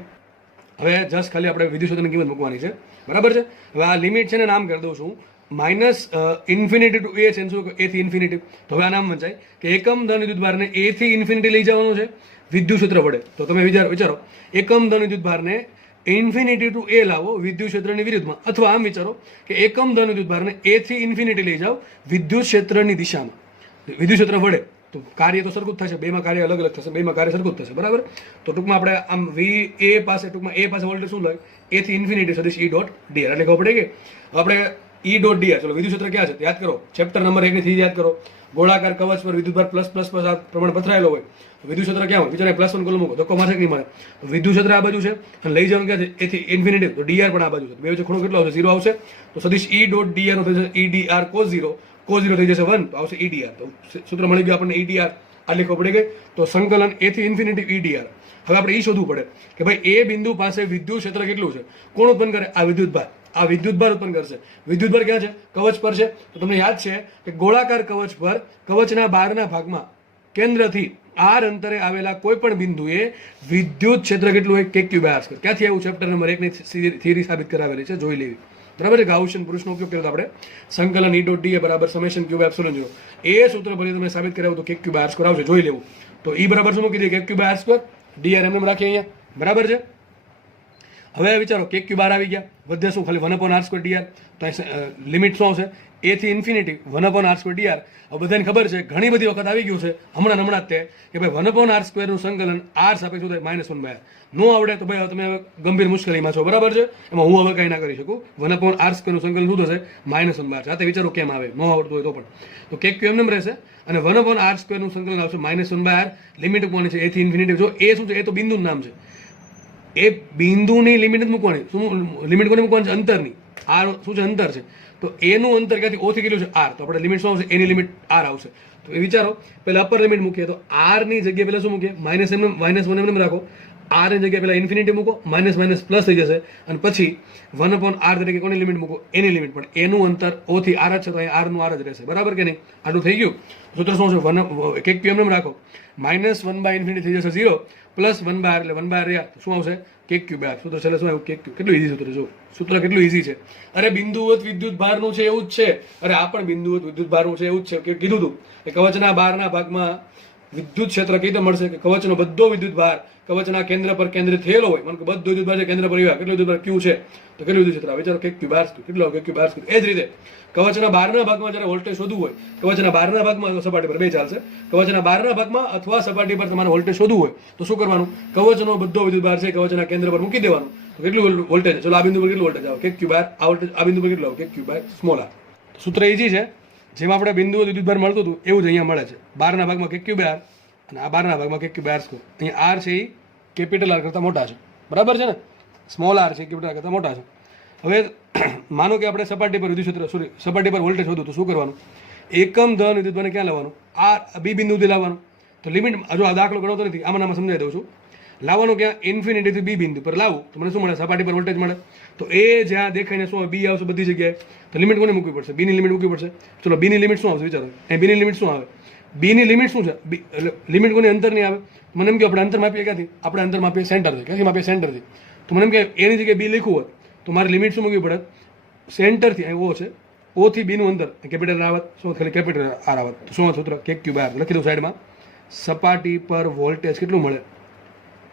હવે જસ્ટ ખાલી આપણે વિદ્યુત ક્ષેત્રની કિંમત મૂકવાની છે, બરાબર છે. હવે આ લિમિટ છે ને નામ કરી દઉં છું -ઇન્ફિનિટી ટુ A છે, શું? A થી ઇન્ફિનિટી. તો હવે આ નામ વંચાય કે એકમ ધન વિદ્યુત ભારને A થી ઇન્ફિનિટી લઈ જવાનું છે વિદ્યુત ક્ષેત્ર વડે. તો તમે વિચારો એકમ ધન વિદ્યુત ભારને ઇન્ફિનિટી ટુ A લાવો વિદ્યુત ક્ષેત્રની વિરુદ્ધમાં, અથવા આમ વિચારો કે એકમ ધન વિદ્યુત ભારને A થી ઇન્ફિનિટી લઈ જાઓ વિદ્યુત ક્ષેત્રની દિશામાં વિદ્યુત ક્ષેત્ર વડે. તો કાર્ય તો સરખું જ થશે, બેમાં કાર્ય અલગ અલગ થશે, બેમાં કાર્ય સરખું જ થશે, બરાબર. તો ટૂંકમાં આપણે આમ VA પાસે ટૂંકમાં A પાસે વોલ્ટેજ શું લે? A થી ઇન્ફિનિટી સદિશ E.dr. એટલે ખબર પડે કે આપણે E.dr. ચલો વિદ્યુત ક્ષેત્ર ક્યાં છે યાદ કરો, ચેપ્ટર નંબર 1 થી યાદ કરો. ગોળાકાર કવચ પર વિદ્યુતભાર પ્લસ પ્લસ પ્લસ આ પ્રમાણે પથરાયેલો હોય તો વિદ્યુત ક્ષેત્ર ક્યાં હોય? વિચારે પ્લસ 1 કોલમ મૂકો, ધક્કો મારશે કે નહીં મારે? તો વિદ્યુત ક્ષેત્ર આ બાજુ છે અને લઈ જવાનું ક્યાં છે? એથી ઇન્ફિનિટી, તો dr પણ આ બાજુ છે. બે વચ્ચે ખૂણો કેટલો આવશે? 0 આવશે. તો સદિશ E ડોટ dr નો થઈ જશે edr cos 0, cos 0 થઈ જશે 1, તો આવશે edr. તો સૂત્ર મળી ગયું આપણને edr, આ લીખો પડી ગઈ. તો સંકલન a થી ઇન્ફિનિટી edr. હવે આપણે એ શોધવું પડે કે ભાઈ એ બિંદુ પાસે વિદ્યુત ક્ષેત્ર કેટલું છે? કોણ ઉત્પન્ન કરે? આ વિદ્યુતભાર. આ વિદ્યુતભાર ઉત્પન્ન કરશે. વિદ્યુતભાર ક્યાં છે? કવચ પર છે. તો તમને યાદ છે કે ગોળાકાર કવચ પર કવચના બહારના ભાગમાં કેન્દ્રથી r અંતરે આવેલા કોઈ પણ બિંદુએ વિદ્યુત ક્ષેત્ર કેટલું હોય? k cube r square. ક્યાંથી આવ્યું? ચેપ્ટર નંબર 1 ની થિયરી સાબિત કરાવેલી છે, જોઈ લેવી. બરાબર છે. ગાઉસિયન પુરુષનો ઉપયોગ કર્યો આપણે સંકલન E ડોટ dA બરાબર સમેશન ક્યુબ એપ્સિલોન 0. એ સૂત્ર પરથી તમે સાબિત કરાવ્યું તો k ક્યુબ r સ્ક્વેર આવશે, જોઈ લેવું. તો E બરાબર શું મૂકી દઈએ? k cube r square. dr એમ રાખીએ અહીંયા. બરાબર છે. હવે વિચારો k ક્યુબ r આવી ગયા, વધે શું? ખાલી 1/r સ્ક્વેર dr. તો લિમિટ શું આવશે? a થી ઇન્ફિનિટી 1/r સ્ક્વેર dr. હવે બધાને ખબર છે, ઘણી બધી વખત આવી ગયું છે હમણાં જ તે કે ભાઈ 1/r સ્ક્વેર નું સંકલન r સાપેક્ષ શું થાય? -1/r. નો આવડે તો ભાઈ તમે ગંભીર મુશ્કેલીમાં છો. બરાબર છે. એમાં હું હવે કંઈ ના કરી શકું. 1/r સ્ક્વેર નું સંકલન શું થશે? -1/r. જાતે વિચારો કેમ આવે, નો આવડતું હોય તો પણ. તો k ક્યુ એમ રહેશે અને 1/r સ્ક્વેર નું સંકલન આવશે -1/r. લિમિટ મૂકવાની છે a થી ઇન્ફિનિટી. જો a શું છે? એ તો બિંદુનું નામ છે. એ બિંદુની લિમિટ મૂકવાની. શું લિમિટ કોની મૂકવાની છે? અંતરની. r શું છે? અંતર છે. તો a નું અંતર ક્યાંથી? o થી કેટલું છે? r. તો આપણે લિમિટ શું આવશે? a ની લિમિટ r આવશે. તો એ વિચારો, પહેલા અપર લિમિટ મૂકીએ તો r ની જગ્યાએ પહેલા શું મૂકીએ? -1 રાખો. r ની જગ્યાએ પહેલા ઇન્ફિનિટી મૂકો, માઇનસ માઇનસ પ્લસ થઈ જશે અને પછી 1/r તરીકે કોની લિમિટ મૂકો? એની લિમિટ. પણ એનું અંતર o થી r જ છે તો અહીં r નું r જ રહેશે. બરાબર કે નહીં? આટલું થઈ ગયું. સૂત્ર શું છે? k ક્યુ એમ રાખો. -1/∞ થઈ જશે 0, +1/r એટલે 1/r રહ્યા તો શું આવશે? k cube r. સૂત્ર છેલ્લે શું આવ્યું? k cube. કેટલું ઈઝી સૂત્ર જો. સૂત્ર કેટલું ઈઝી છે. અરે બિંદુવત વિદ્યુત ભારનું છે એવું જ છે. અરે આ પણ બિંદુવત વિદ્યુત ભારનું છે એવું જ છે. કે કીધું તું કે કવચના બહારના ભાગમાં વિદ્યુત ક્ષેત્ર કઈ રીતે મળશે? કે કવચનો બધો વિદ્યુત ભાર કવચના કેન્દ્ર પર કેન્દ્રિત થયેલો હોય. મને બધો વિદ્યુત ભાર છે કેન્દ્ર પર આવ્યા. કેટલું વિદ્યુત ભાર? q છે. તો કેટલું વિદ્યુત ક્ષેત્ર? વિચારો k ક્યુબ r કેટલો? k cube r. એ જ રીતે કવચના બહારના ભાગમાં જ્યારે વોલ્ટેજ શોધવું હોય, કવચના બહારના ભાગમાં અથવા સપાટી પર, બે ચાલશે. કવચના બહારના ભાગમાં અથવા સપાટી પર તમારે વોલ્ટેજ શોધવું હોય તો શું કરવાનું? કવચનો બધો વિદ્યુત ભાર છે કવચના કેન્દ્ર પર મૂકી દેવાનું. તો કેટલું વોલ્ટેજ? ચલો આ બિંદુ પર કેટલું વોલ્ટેજ આવે? k cube r. આ વોલ્ટેજ આ બિંદુ પર કેટલું આવે? k cube r small r. સૂત્ર ઈઝી છે. જેમાં આપણે બિંદુ વિદ્યુત ભાર મળતું હતું એવું જ અહીંયા મળે છે. બહારના ભાગમાં k ક્યુબ r અને આ બહારના ભાગમાં k ક્યુબ r સ્ક્વેર. અહીંયા r છે એ કેપિટલ r કરતાં મોટા છે. બરાબર છે ને? સ્મોલ r છે કેપિટલ r કરતાં મોટા છે. હવે માનો કે આપણે સપાટી પર વિદ્યુત ક્ષેત્ર સપાટી પર વોલ્ટેજ શોધું તો શું કરવાનું? એકમ ધન વિદ્યુતભારને ક્યાં લાવવાનું? આ બી બિંદુથી લાવવાનું. તો લિમિટ, હજુ આ દાખલો ગણતો નથી, આમાં સમજાવી દઉં છું. લાવવાનું ક્યાં? ઇન્ફિનિટીથી બી બિંદુ પર લાવું તો મને શું મળે? સપાટી પર વોલ્ટેજ મળે. તો એ જ્યાં દેખાઈને શું બી આવશે બધી જગ્યાએ. તો લિમિટ કોને મૂકવી પડશે? બીની લિમિટ મૂકવી પડશે. ચલો બીની લિમિટ શું આવશે? વિચારો. અહીં બીની લિમિટ શું આવે? બીની લિમિટ શું છે? એટલે લિમિટ કોની? અંતરની આવે. મને એમ કે આપણે અંતર માપીએ ક્યાંથી? આપણે અંતર માપીએ સેન્ટરથી. ક્યાંથી માપીએ? સેન્ટરથી. તો મને એમ કે એની જગ્યાએ બી લખવું હોય તો મારે લિમિટ શું મૂકવી પડે? સેન્ટરથી. અહીં ઓ છે, ઓ થી બી નું અંતર કેપિટલ r આવત. શું? ખાલી કેપિટલ r આવત. તો શું સૂત્ર? k cube r. લખી દઉં સાઈડમાં. સપાટી પર વોલ્ટેજ કેટલું મળે?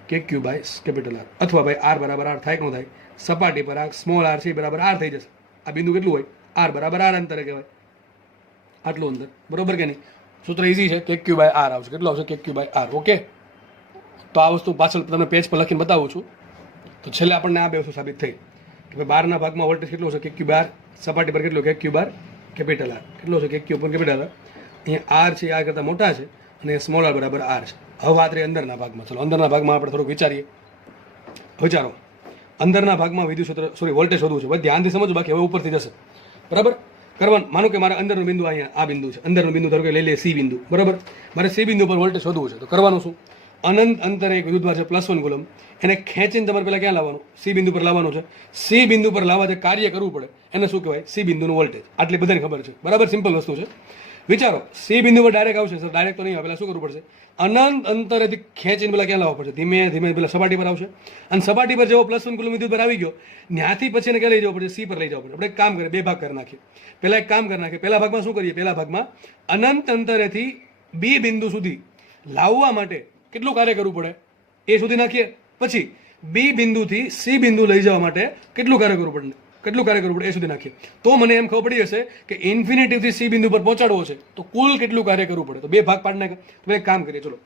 k cube by capital r. અથવા ભાઈ r બરાબર r થાય કે ન થાય? સપાટી પર આ સ્મોલ r છે બરાબર r થઈ જશે. આ બિંદુ કેટલું હોય? r બરાબર r અંતરે કહેવાય. આટલું અંતર. બરોબર કે નહીં? સૂત્ર ઈઝી છે. k ક્યુબ બાય r આવશે. કેટલું આવશે? k cube by r. Okay. તો આ વસ્તુ પાછળ તમને પેજ પર લખીને બતાવું છું. તો છેલ્લે આપણને આ બે વસ્તુ સાબિત થઈ કે ભાઈ બહારના ભાગમાં વોલ્ટેજ કેટલો છે? k cube r. સપાટી પર કેટલો? k cube r capital r. કેટલો છે? k cube capital r. અહીંયા r છે આ કરતાં મોટા છે અને સ્મોલ r બરાબર r છે. હવે વાત રહી અંદરના ભાગમાં. ચલો અંદરના ભાગમાં આપણે થોડુંક વિચારીએ. વિચારો, અંદરના ભાગમાં વિદ્યુત ક્ષેત્ર વોલ્ટેજ શોધવું છે. બસ ધ્યાનથી સમજો, બાકી હવે ઉપરથી જશે. બરાબર કરવાનું. માનો કે મારા અંદરનું બિંદુ અહીંયા આ બિંદુ છે. અંદરનું બિંદુ ધારો કે લઈ લે સી બિંદુ. બરાબર. મારે સી બિંદુ પર વોલ્ટેજ શોધવું છે. તો કરવાનું શું? અનંત અંતરે એક વિદ્યુતભાર છે +1 કુલમ. એને ખેંચીને તમારે પહેલાં ક્યાં લાવવાનું? સી બિંદુ પર લાવવાનું છે. સી બિંદુ પર લાવવા જે કાર્ય કરવું પડે એને શું કહેવાય? સી બિંદુનું વોલ્ટેજ. આટલી બધાને ખબર છે. બરાબર. સિમ્પલ વસ્તુ છે. વિચારો, સી બિંદુ પર ડાયરેક્ટ આવશે સર? ડાયરેક્ટ તો નહીં આવે. પહેલાં શું કરવું પડશે? અનંત અંતરેથી ખેંચીને પહેલાં ક્યાં લાવવા પડશે? ધીમે ધીમે પહેલાં સપાટી પર આવશે અને સપાટી પર જેવો +1 કુલમ વિદ્યુત પર આવી ગયો ત્યાંથી પછી એને ક્યાં લઈ જવો પડશે? સી પર લઈ જવો પડશે. આપણે એક કામ કરીએ, બે ભાગ કરી નાખીએ. પહેલાં એક કામ કરી નાખીએ. પહેલા ભાગમાં શું કરીએ? પહેલા ભાગમાં અનંત અંતરેથી બી બિંદુ સુધી લાવવા માટે કેટલું કાર્ય કરવું પડે એ સુધી નાખીએ. પછી બી બિંદુથી સી બિંદુ લઈ જવા માટે કેટલું કાર્ય કરવું પડે? કેટલું કાર્ય કરવું પડે એ સુધી નાખીએ. તો મને એમ ખબર પડી હશે કે ઇન્ફિનિટીથી સી બિંદુ પર પહોંચાડવો છે તો કુલ કેટલું કાર્ય કરવું પડે. તો બે ભાગ પાડી નાખે. તો એક કામ કરીએ. ચલો,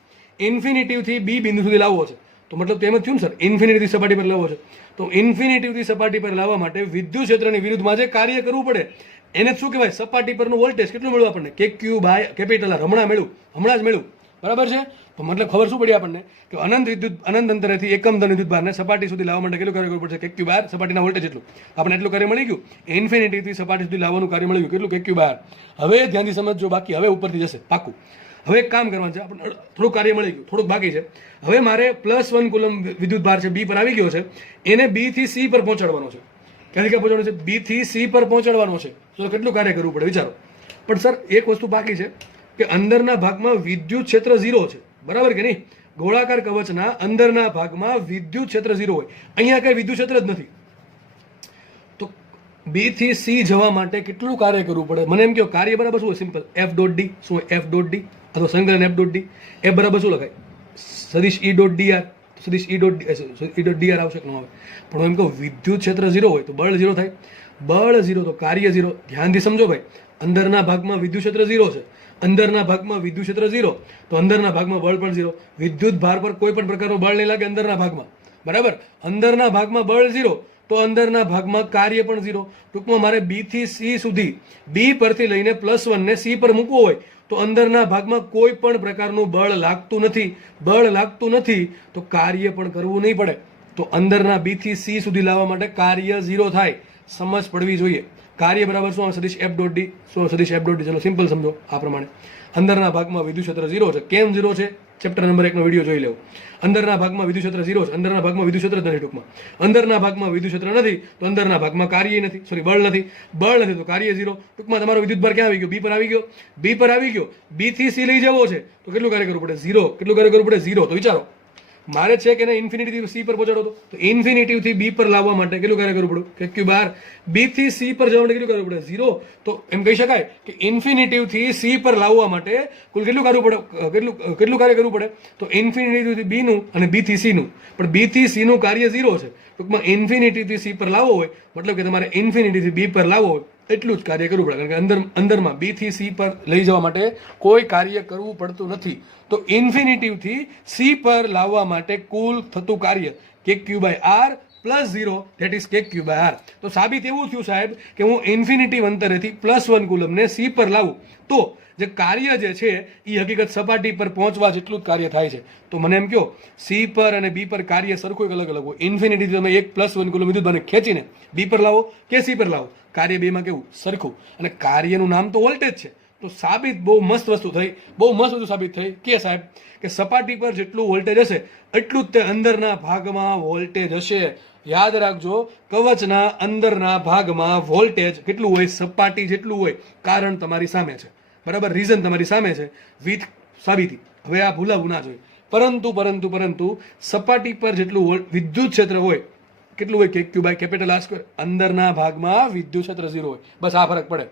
ઇન્ફિનિટીથી બી બિંદુ સુધી લાવવો છે તો મતલબ તો એમ જ થયું ને સર? ઇન્ફિનિટીથી સપાટી પર લાવવો છે તો ઇન્ફિનિટીથી સપાટી પર લાવવા માટે વિદ્યુત ક્ષેત્રની વિરુદ્ધમાં જે કાર્ય કરવું પડે એને જ શું કહેવાય? સપાટી પરનું વોલ્ટેજ કેટલું મળ્યું આપણને? કે ક્યુ બાય કેપિટલ આર. હમણાં જ મળ્યું, બરાબર છે? તો મતલબ ખબર શું પડી આપણને કે અનંત અંતરેથી એકમ ધન વિદ્યુત ભારને સપાટી સુધી લાવવા માટે કેટલું કાર્ય કરવું પડશે? કે ક્યુ બાર સપાટીના વોલ્ટેજ એટલું. આપણે એટલું કાર્ય મળી ગયું. ઇન્ફિનિટીથી સપાટી સુધી લાવવાનું કાર્ય મળી ગયું. કેટલું? કે ક્યુ બાર. હવે ધ્યાનથી સમજજો, બાકી હવે ઉપરથી જશે પાકું. હવે એક કામ કરવાનું છે, આપણે થોડું કાર્ય મળી ગયું, થોડુંક બાકી છે. હવે મારે +1 કુલમ વિદ્યુત ભાર છે બી પર આવી ગયો છે, એને બી થી સી પર પહોંચાડવાનો છે. ક્યાંથી ક્યાં પહોંચાડવાનો છે? બી થી સી પર પહોંચાડવાનો છે. તો કેટલું કાર્ય કરવું પડે વિચારો. પણ સર એક વસ્તુ બાકી છે કે અંદરના ભાગમાં વિદ્યુત ક્ષેત્ર 0 છે, બરાબર કે નહીં? ગોળાકાર કવચના અંદરના ભાગમાં વિદ્યુત ક્ષેત્ર 0 હોય. અહીંયા કઈ વિદ્યુત ક્ષેત્ર જ નથી. તો બી થી સી જવા માટે કેટલું કાર્ય કરવું પડે? મને એમ કહો, કાર્ય બરાબર શું હોય? Simple F dot D. શું હોય? એફ ડોટ ડી અથવા સંકલન એફ ડોટ ડી. એફ બરાબર શું લખાય? સદિશ ઈ ડોટ ડી આર. સદિશ ઈ ડોટ ડી આર આવશે કે ન આવે? પણ હું એમ કહું વિદ્યુત ક્ષેત્ર 0 હોય તો બળ 0 થાય. બળ 0 તો કાર્ય 0. ધ્યાનથી સમજો ભાઈ, અંદરના ભાગમાં વિદ્યુત ક્ષેત્ર 0 છે, અંદરના ભાગમાં વિદ્યુત ક્ષેત્ર 0, તો અંદરના ભાગમાં બળ પણ 0. વિદ્યુત ભાર પર કોઈ પણ પ્રકારનું બળ નહીં લાગે અંદરના ભાગમાં, બરાબર? અંદરના ભાગમાં બળ 0 તો અંદરના ભાગમાં કાર્ય પણ 0. ટૂંકમાં મારે બી થી સી સુધી, બી પરથી લઈને +1 ને સી પર મૂકવો હોય તો અંદરના ભાગમાં કોઈ પણ પ્રકારનું બળ લાગતું નથી. બળ લાગતું નથી તો કાર્ય પણ કરવું નહીં પડે. તો અંદરના બી થી સી સુધી લાવવા માટે કાર્ય 0 થાય. સમજ પડવી જોઈએ. કાર્ય બરાબર શું આવે? સદિશ એફ ડોટ ડી. શું સદિશ એફ ડોટ ડી? ચલો સિમ્પલ સમજો આ પ્રમાણે. અંદરના ભાગમાં વિદ્યુત ક્ષેત્ર 0 છે. કેમ 0 છે? ચેપ્ટર નંબર 1 નો વિડીયો જોઈ લેવો. અંદરના ભાગમાં વિદ્યુત ક્ષેત્ર 0 છે. અંદરના ભાગમાં વિદ્યુત ક્ષેત્ર જ નથી. ટૂંકમાં અંદરના ભાગમાં વિદ્યુત ક્ષેત્ર નથી તો અંદરના ભાગમાં કાર્ય નથી. સોરી, બળ નથી. બળ નથી તો કાર્ય 0. ટૂંકમાં તમારો વિદ્યુત ભાર ક્યાં આવી ગયો? બી પર આવી ગયો. બી પર આવી ગયો. બી થી સી લઈ જવો છે તો કેટલું કાર્ય કરવું પડે? 0. કેટલું કાર્ય કરવું પડે? 0. તો વિચારો, મારે છે કે એને ઇન્ફિનિટી સી પર પહોંચાડો તો ઇન્ફિનિટી થી બી પર લાવવા માટે કેટલું કાર્ય કરવું પડે? કે ક્યુ બાર. બી થી સી પર જવા માટે કેટલું કરવું પડે? 0. તો એમ કહી શકાય કે ઇન્ફિનિટી થી સી પર લાવવા માટે કુલ કેટલું કરવું પડે? કેટલું કાર્ય કરવું પડે? તો ઇન્ફિનિટી થી બી નું અને બી થી સી નું. પણ બી થી સી નું કાર્ય 0 છે. ટૂંકમાં ઇન્ફિનિટી થી સી પર લાવવો હોય મતલબ કે તમારે ઇન્ફિનિટી થી બી પર લાવવો હોય એટલું જ કાર્ય કરવું પડે. કારણ કે અંદરમાં બી થી સી પર લઈ જવા માટે કોઈ કાર્ય કરવું પડતું નથી. તો ઇન્ફિનિટી થી સી પર લાવવા માટે કુલ થતું કાર્ય કે ક્યુ બાય આર +0 ધેટ ઇઝ કે ક્યુ બાય આર. તો સાબિત એવું થયું સાહેબ કે હું ઇન્ફિનિટી અંતરેથી +1 કુલમને સી પર લાવું તો જે કાર્ય જે છે એ હકીકત સપાટી પર પહોંચવા જેટલું જ કાર્ય થાય છે. તો મને એમ કહો, સી પર અને બી પર કાર્ય સરખું અલગ અલગ હોય. ઇન્ફિનિટી તમે 1 + 1 કુલમ વિદ્યુત ભારને ખેંચીને બી પર લાવો કે સી પર લાવો, કાર્ય બેમાં કેવું? સરખું. અને કાર્યનું નામ તો વોલ્ટેજ છે. તો સાબિત બહુ મસ્ત વસ્તુ થઈ. બહુ મસ્ત વસ્તુ સાબિત થઈ કે સાહેબ કે સપાટી પર જેટલું વોલ્ટેજ હશે એટલું જ તે અંદરના ભાગમાં વોલ્ટેજ હશે. યાદ રાખજો, કવચના અંદરના ભાગમાં વોલ્ટેજ કેટલું હોય? સપાટી જેટલું હોય. કારણ તમારી સામે છે, બરાબર? રીઝન તમારી સામે છે વિથ સાબિતી. હવે આ ભૂલાવું ના જોઈએ. પરંતુ સપાટી પર જેટલું વિદ્યુત ક્ષેત્ર હોય કેટલું હોય? કે ક્યુ બાય કેપિટલ આર સ્ક્વેર. અંદરના ભાગમાં વિદ્યુત ક્ષેત્ર 0 હોય. બસ આ ફરક પડે.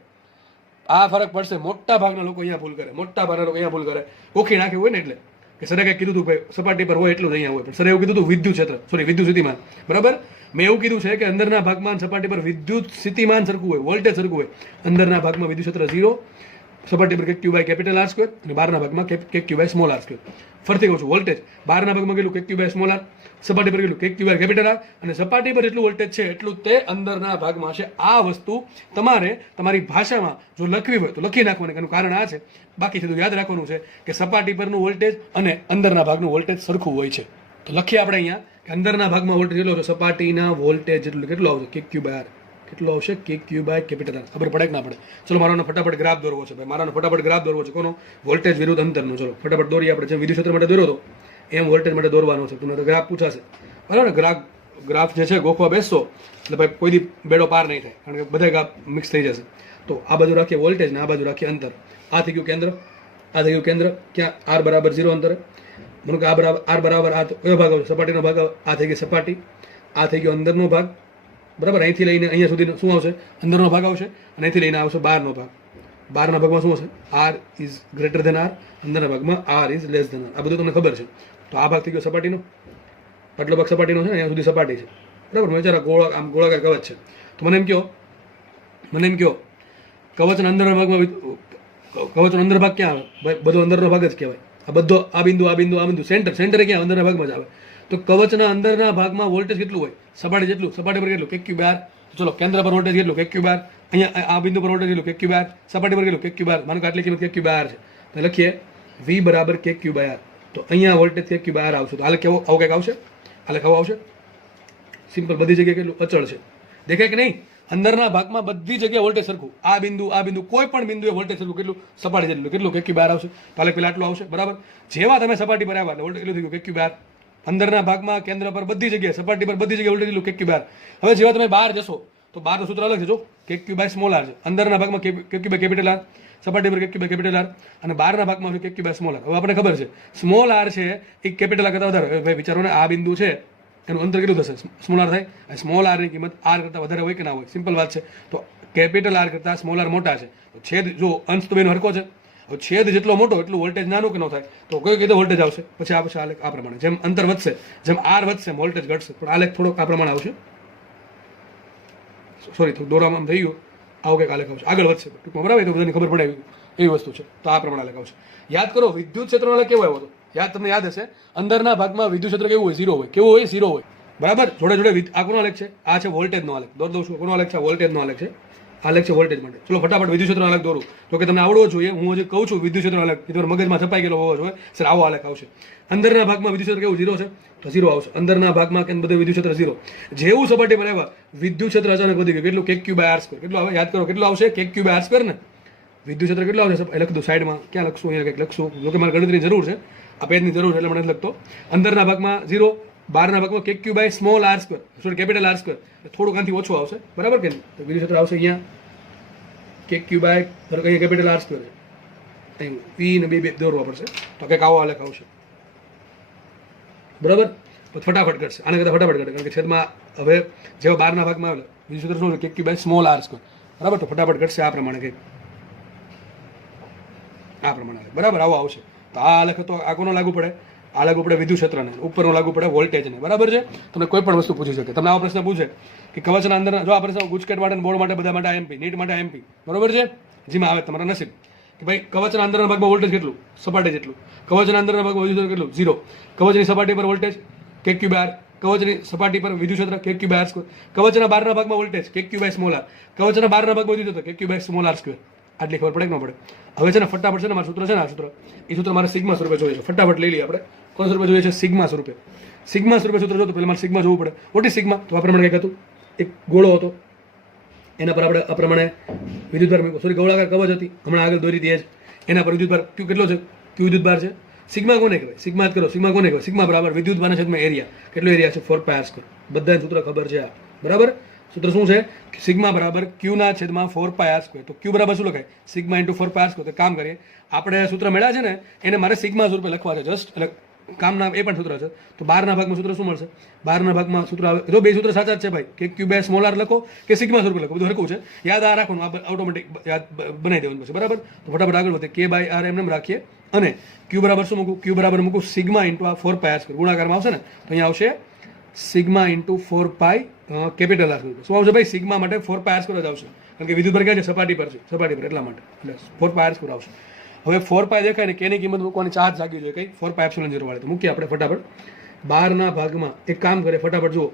આ ફરક પડશે. મોટા ભાગના લોકો અહીંયા ભૂલ કરે. મોટા ભાગના લોકો અહીંયા ભૂલ કરે. ઓખી નાખ્યું હોય ને એટલે કે સરે કંઈક કીધું હતું ભાઈ સપાટી પર હોય એટલું જ અહીંયા હોય. પણ સરે એવું કીધું હતું વિદ્યુત ક્ષેત્ર, સોરી વિદ્યુત સ્થિતિમાન, બરાબર? મેં એવું કીધું છે કે અંદરના ભાગમાં સપાટી પર વિદ્યુત સ્થિતિમાન સરખું હોય, વોલ્ટેજ સરખું હોય. અંદરના ભાગમાં વિદ્યુત ક્ષેત્ર 0, સપાટી પર કે ક્યુ બાય કેપિટલ આર સ્ક્વેર અને બહારના ભાગમાં કે ક્યુ બાય સ્મોલ આર સ્ક્વેર. ફરતી કહું છું, વોલ્ટેજ બહારના ભાગમાં કેટલું? કે ક્યુ બાય સ્મોલ આર. સપાટી પર કેટલું? કે ક્યુ બાય કેપિટલ આર. અને સપાટી પર જેટલું વોલ્ટેજ છે એટલું તે અંદરના ભાગમાં છે. આ વસ્તુ તમારે તમારી ભાષામાં જો લખવી હોય તો લખી નાખવાનું. એનું કારણ આ છે, બાકી સીધું યાદ રાખવાનું છે કે સપાટી પરનું વોલ્ટેજ અને અંદરના ભાગનું વોલ્ટેજ સરખું હોય છે. તો લખીએ આપણે અહીંયા કે અંદરના ભાગમાં વોલ્ટેજ કેટલો છે? સપાટીના વોલ્ટેજ જેટલું કેટલું આવશે? કે ક્યુ બાય આર. કેટલો આવશે? કે ક્યુ બાય કેપિટલ આર. ખબર પડે કે ના પડે? ચલો મારાનો ફટાફટ ગ્રાફ દોરવો છે ભાઈ. મારાનો ફટાફટ ગ્રાફ દોરવો છે. કોનો? વોલ્ટેજ વિરુદ્ધ અંતરનો. ચલો ફટાફટ દોરીએ. આપણે જેમ વિદ્યુત ક્ષેત્ર માટે દોર્યો હતો એમ વોલ્ટેજ માટે દોરવાનો છે. તમને તો ગ્રાફ પૂછાશે, બરાબર ને? ગ્રાફ જે છે ગોખવા બેસશો એટલે ભાઈ કોઈ દી બેડો પાર નહીં થાય. કારણ કે બધા ગ્રાફ મિક્સ થઈ જશે. તો આ બાજુ રાખીએ વોલ્ટેજ ને આ બાજુ રાખીએ અંતર. આ થઈ ગયું કેન્દ્ર, આ થઈ ગયું કેન્દ્ર. ક્યાં? આર બરાબર 0 અંતરે. મને કે આર બરાબર આ કયો ભાગ આવશે? સપાટીનો ભાગ. આ થઈ ગઈ સપાટી. આ થઈ ગયો અંદરનો ભાગ, બરાબર? અહીંથી લઈને અહીંયા સુધી શું આવશે? અંદરનો ભાગ આવશે. અને અહીંથી લઈને આવશે બહારનો ભાગ. બહારના ભાગમાં શું હશે? R is greater than R. અંદરના ભાગમાં R is less than R. આ બધું તમને ખબર છે. તો આ ભાગ થઈ ગયો સપાટીનો, આટલો ભાગ સપાટીનો છે ને, અહીંયા સુધી સપાટી છે, બરાબર? વિચારા આમ ગોળાકાર કવચ છે. તો મને એમ કહો કવચના અંદરના ભાગમાં કવચનો અંદર ભાગ ક્યાં આવે? બધો અંદરનો ભાગ જ કહેવાય. આ બધો આ બિંદુ સેન્ટર ક્યાં? અંદરના ભાગમાં જ આવે. તો કવચના અંદરના ભાગમાં વોલ્ટેજ કેટલું હોય? સપાટી જેટલું. સપાટી પર કેટલું? કે ક્યુ બાર. ચલો કેન્દ્ર પર વોલ્ટેજ કેટલું? કે ક્યુ બાર. અહીંયા આ બિંદુ પર વોલ્ટેજ કેટલું કે ક્યુ બાર, સપાટી પર કેટલું કે ક્યુ બાર, માનો કે આટલી કિંમત કે ક્યુ બાર છે, તો લખીએ વી બરાબર કે ક્યુ બાર. તો અહીંયા વોલ્ટેજ કે ક્યુ બાર આવશે, તો આલે કેવો આવો કંઈક આવશે, આલે કેવો આવશે સિમ્પલ, બધી જગ્યાએ કેટલું અચળ છે, દેખાય કે નહીં? અંદરના ભાગમાં બધી જગ્યાએ વોલ્ટેજ સરખું, આ બિંદુ કોઈ પણ બિંદુએ વોલ્ટેજ સરખું, કેટલું સપાટી જેટલું, કેટલું કે ક્યુ બાર આવશે, તો આલે પેલા આટલું આવશે, બરાબર. જેવા તમે સપાટી પર આવ્યા એટલે વોલ્ટેજ કેટલું થઈ ગયું કે ક્યુ બાર. અંદરના ભાગમાં કેન્દ્ર પર બધી જગ્યાએ સપાટી પર બધી જગ્યાએ વોલ્ટેજ કેટલું કે ક્યુ બાર. હવે જેવા તમે બહાર જશો તો બહારનું સૂત્ર અલગ છે, જો કે ક્યુ બાય સ્મોલ આર છે, અંદરના ભાગમાં કે ક્યુ બાય કેપિટલ આર, સપાટી પર કે ક્યુ બાય કેપિટલ આર, અને બહારના ભાગમાં કે ક્યુ બાય સ્મોલ આર. હવે આપણે ખબર છે સ્મોલ આર છે એ કેપિટલ આર કરતા વધારે. હવે ભાઈ વિચારો ને, આ બિંદુ છે એનું અંતર કેટલું થશે, સ્મોલ આર થાય. સ્મોલ આરની કિંમત આર કરતાં વધારે હોય કે ના હોય, સિમ્પલ વાત છે. તો કેપિટલ આર કરતાં સ્મોલ આર મોટા છે, તો છેદ જો અંશ તો બેનો હરકો છે, હવે છેદ જેટલો મોટો એટલું વોલ્ટેજ નાનું કે ન થાય, તો કયો કીધો વોલ્ટેજ આવશે. પછી આ આલેખ આ પ્રમાણે, જેમ અંતર વધશે, જેમ આર વધશે વોલ્ટેજ ઘટશે, પણ આલેખ થોડોક આ પ્રમાણે આવશે. સોરી, થોડું દોરામાં થઈ ગયું, આવું કંઈક આલેખ આવશે, આગળ વધશે ટૂંકમાં, બરાબર. તો બધાને ખબર પડે એવી વસ્તુ છે. તો આ પ્રમાણે આલેખ આવશે. યાદ કરો વિદ્યુત ક્ષેત્રનો આલેખ કેવો આવ્યો હતો, તમને યાદ હશે. અંદરના ભાગમાં વિદ્યુત ક્ષેત્ર કેવું હોય, ઝીરો હોય. કેવું હોય, ઝીરો હોય, બરાબર. જોડે જોડે આ કોનો આલેખ છે, આ છે વોલ્ટેજનો આલેખ. દોર દઉં છું, કોનો આલેખ છે, વોલ્ટેજનો આલેખ છે. આલેખ છે વોલ્ટેજ માટે. ચલો ફટાફટ વિદ્યુત ક્ષેત્રનો આલેખ દોરું, તો કે તમને આવડવો જોઈએ. હું હજી કહું છું વિદ્યુત ક્ષેત્રનો આલેખ, એ તમારા મગજમાં છપાઈ ગયેલો હોવો જોઈએ. સર આવો આલેખ આવશે. અંદરના ભાગમાં વિદ્યુત ક્ષેત્ર કેવું, ઝીરો છે, તો ઝીરો આવશે. અંદરના ભાગમાં કે બધું વિદ્યુત ક્ષેત્ર ઝીરો. જેવું સપાટી પર આવ્યા વિદ્યુત ક્ષેત્ર અચાનક વધી ગયું, કેટલું કે ક્યુ બાય આર સ્ક્વેર. કેટલું આવે યાદ કરો, કેટલું આવશે કે ક્યુ બાય આર સ્ક્વેર ને. વિદ્યુત ક્ષેત્ર કેટલું આવશે લખી દો સાઈડમાં, ક્યાં લખશું, અહીંયા કંઈક લખશું, જોકે મારે ગણતરીની જરૂર છે, આ પેજની જરૂર છે એટલે મને નથી લખતો. અંદરના ભાગમાં ઝીરો, બહારના ભાગમાં કે ક્યુ by small R square, sorry capital R square, થોડુંક આનાથી ઓછું આવશે, બરાબર કે નહીં. તો વિદ્યુત ક્ષેત્ર આવશે અહીંયા કે ક્યુ બાય, અહીંયા કેપિટલ આર સ્ક્વેર છે, પી ને બે દોરવા પડશે, તો કંઈક આવો આલેખ આવશે, બરાબર. ફટાફટ ઘટશે, આને કરતાં ફટાફટ ઘટે, કારણ કે છેદમાં હવે જેવા બહારના ભાગમાં આવે વિદ્યુત ક્ષેત્ર શું છે કે ક્યુ બાય સ્મોલ આર સ્ક્વેર, બરાબર. તો ફટાફટ ઘટશે આ પ્રમાણે, કંઈક આ પ્રમાણે, બરાબર. આવો આવશે. તો આ આલેખ તો આ કોનો લાગુ પડે, આ લાગુ પડે વિદ્યુત ક્ષેત્રને, ઉપરનો લાગુ પડે વોલ્ટેજને, બરાબર છે. તમને કોઈ પણ વસ્તુ પૂછી શકે, તમને આવો પ્રશ્ન પૂછે કે કવચના અંદર, જો આ પ્રશ્ન ગુજકેટ માટે, બોર્ડ માટે, બધા માટે એમપી, નીટ માટે એમપી, બરાબર છે. જેમાં આવે તમારા નસીબ કે ભાઈ કવચના અંદરના ભાગમાં વોલ્ટેજ કેટલું, સપાટી જેટલું. કવચના અંદરના ભાગમાં વિદ્યુત ક્ષેત્ર કેટલું, ઝીરો. કવચની સપાટી પર વોલ્ટેજ કે ક્યુ બાય આર, કવચની સપાટી પર વિદ્યુત ક્ષેત્ર કે ક્યુ બાય આર સ્ક્વેર. કવચના બહારના ભાગમાં વોલ્ટેજ કે ક્યુ બાય સ્મોલ આર, કવચના બહારના ભાગમાં વિદ્યુત ક્ષેત્ર કે ક્યુ બાય સ્મોલ આર સ્ક્વેર. આટલી ખબર પડે કે ન પડે. હવે છે ને ફટાફટ છે ને મારું સૂત્ર છે ને, આ સૂત્ર, એ સૂત્ર મારે સિગ્મા સ્વરૂપે જોઈએ છે. ફટાફટ લઈ લઈએ આપણે. કોણ સ્વરૂપે જોઈએ છે, સિગ્મા સ્વરૂપે. સિગ્મા સ્વરૂપે સૂત્ર જો તો પહેલા મારે સિગ્મા જોવું પડે. વોટ ઇઝ સિગ્મા, તો આ પ્રમાણે કંઈક હતું, એક ગોળો હતો, એના પર આપણે આ પ્રમાણે વિદ્યુતભાર મૂક્યો, સોરી ગોળાકાર કવચ હતી, હમણાં આગળ દોરી હતી, એના પર વિદ્યુતભાર ક્યુ કેટલો છે, ક્યુ વિદ્યુતભાર છે. સિગ્મા કોને કહેવાય, સિગ્મા જ કરો, સિગ્મા કોને કહેવાય, સિગ્મા બરાબર વિદ્યુતભારના છેદમાં એરિયા. કેટલો એરિયા છે, 4πr સ્ક્વેર. બધાને સૂત્ર ખબર છે આ, બરાબર. સૂત્ર શું છે, સિગ્મા બરાબર ક્યુના છેદમાં 4πr સ્ક્વેર. તો ક્યુ બરાબર શું લખાય, સિગ્મા ઇન્ટુ 4πr સ્ક્વેર. તો કામ કરીએ, આપણે સૂત્ર મળ્યા છે ને એને મારે સિગ્મા સ્વરૂપે લખવા છે, જસ્ટ એટલે કામના એ પણ સૂત્ર છે. તો બહારના ભાગમાં સૂત્ર શું મળશે, બહારના ભાગમાં સૂત્ર આવે, જો બે સૂત્ર સાચા જ છે ભાઈ, કે ક્યુ બાય સ્મોલ આર લખો કે સિગ્મા સ્વરૂપે લખો, બધું હરખું છે. યાદ આ રાખવાનું, ઓટોમેટિક યાદ બનાવી દેવાનું પછી, બરાબર. તો ફટાફટ આગળ વધે, કે બાય આર એમને રાખીએ, અને ક્યુ બરાબર શું મૂકું, ક્યુ બરાબર મૂકું સિગ્મા ઇન્ટુ આ 4πr સ્ક્વેર, ગુણાકારમાં આવશે ને, તો અહીંયા આવશે sigma into 4π capital R square. શું આવશે ભાઈ, સિગ્મા માટે 4πr સ્ક્વેર જ આવશે, કારણ કે વિદ્યુત પર ક્યાં છે, સપાટી પર છે, સપાટી પર, એટલા માટે એટલે 4πr સ્ક્વેર આવશે. હવે 4π દેખાય ને, કેની કિંમત મૂકવાની ચાર્જ જાગી જોઈએ, કઈ 4π એપ્સિલોન 0 વાળી. તો મૂકીએ આપણે ફટાફટ. બહારના ભાગમાં એક કામ કરે, ફટાફટ જુઓ,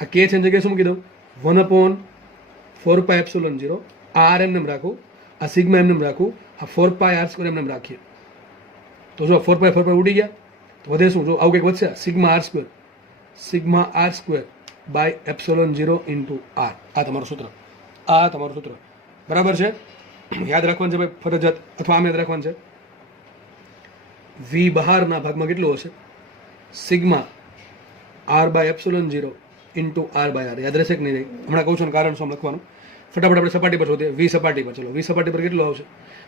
આ કે છે જગ્યાએ શું મૂકી દઉં, 1/4π એપ્સિલોન 0, આ આર એમને રાખું, આ સિગ્મા એમને રાખું, આ 4π આર સ્ક્વેર એમને રાખીએ. તો જો 4π ઉડી ગયા, તો વધે શું, જો આવું કંઈક વધશે, sigma R square, sigma R square by epsilon 0 into R. આ તમારું સૂત્ર, આ તમારું સૂત્ર, બરાબર છે. યાદ રાખવાનું છે ભાઈ, ફરજિયાત, અથવા આમ યાદ રાખવાનું છે. વી બહારના ભાગમાં કેટલું હશે, sigma R by epsilon 0 into R by R. યાદ રહેશે કે નહીં, હમણાં કહું છું ને, કારણ શું લખવાનું. ફટાફટ આપણે સપાટી પર શોધીએ, વી સપાટી પર. ચલો વી સપાટી પર કેટલું આવશે,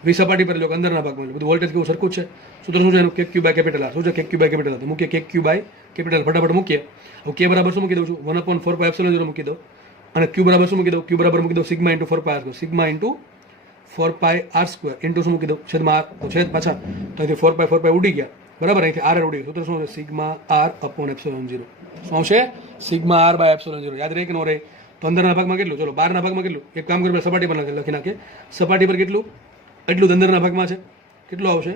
વી સપાટી પર, અંદરના ભાગમાં બધું વોલ્ટેજ કેવું સરખું જ છે. સૂત્ર શું છે એનું, કે ક્યુ બાય કેપિટલ આર. શું છે, કે ક્યુ બાય કેપિટલ આર. તો મૂકીએ કે ક્યુ બાય કેપિટલ, ફટાફટ મૂકીએ. હવે કે બરાબર શું મૂકી દઉં છું, 1/4π એપ્સિલોન 0 મૂકી દો, અને ક્યુ બરાબર શું મૂકી દઉં, ક્યુ બરાબર મૂકી દઉં sigma into 4π R square, sigma into 4π R square into શું મૂકી દઉં, છેદમાં આર. તો છેદ પાછા, તો અહીંથી 4π ઉડી ગયા, બરાબર. અહીંથી આર ઉડી ગયું. સૂત્ર શું છે, સિગ્મા આર અપોન એપ્સિલોન 0. શું આવશે, સિગ્મા આર બાય એપ્સિલોન 0. યાદ રહે કે ન રહે. તો અંદરના ભાગમાં કેટલું, ચલો બહારના ભાગમાં કેટલું, એક કામ કરી સપાટી પર લખી નાખીએ. સપાટી પર કેટલું, એટલું અંદરના ભાગમાં છે, કેટલું આવશે,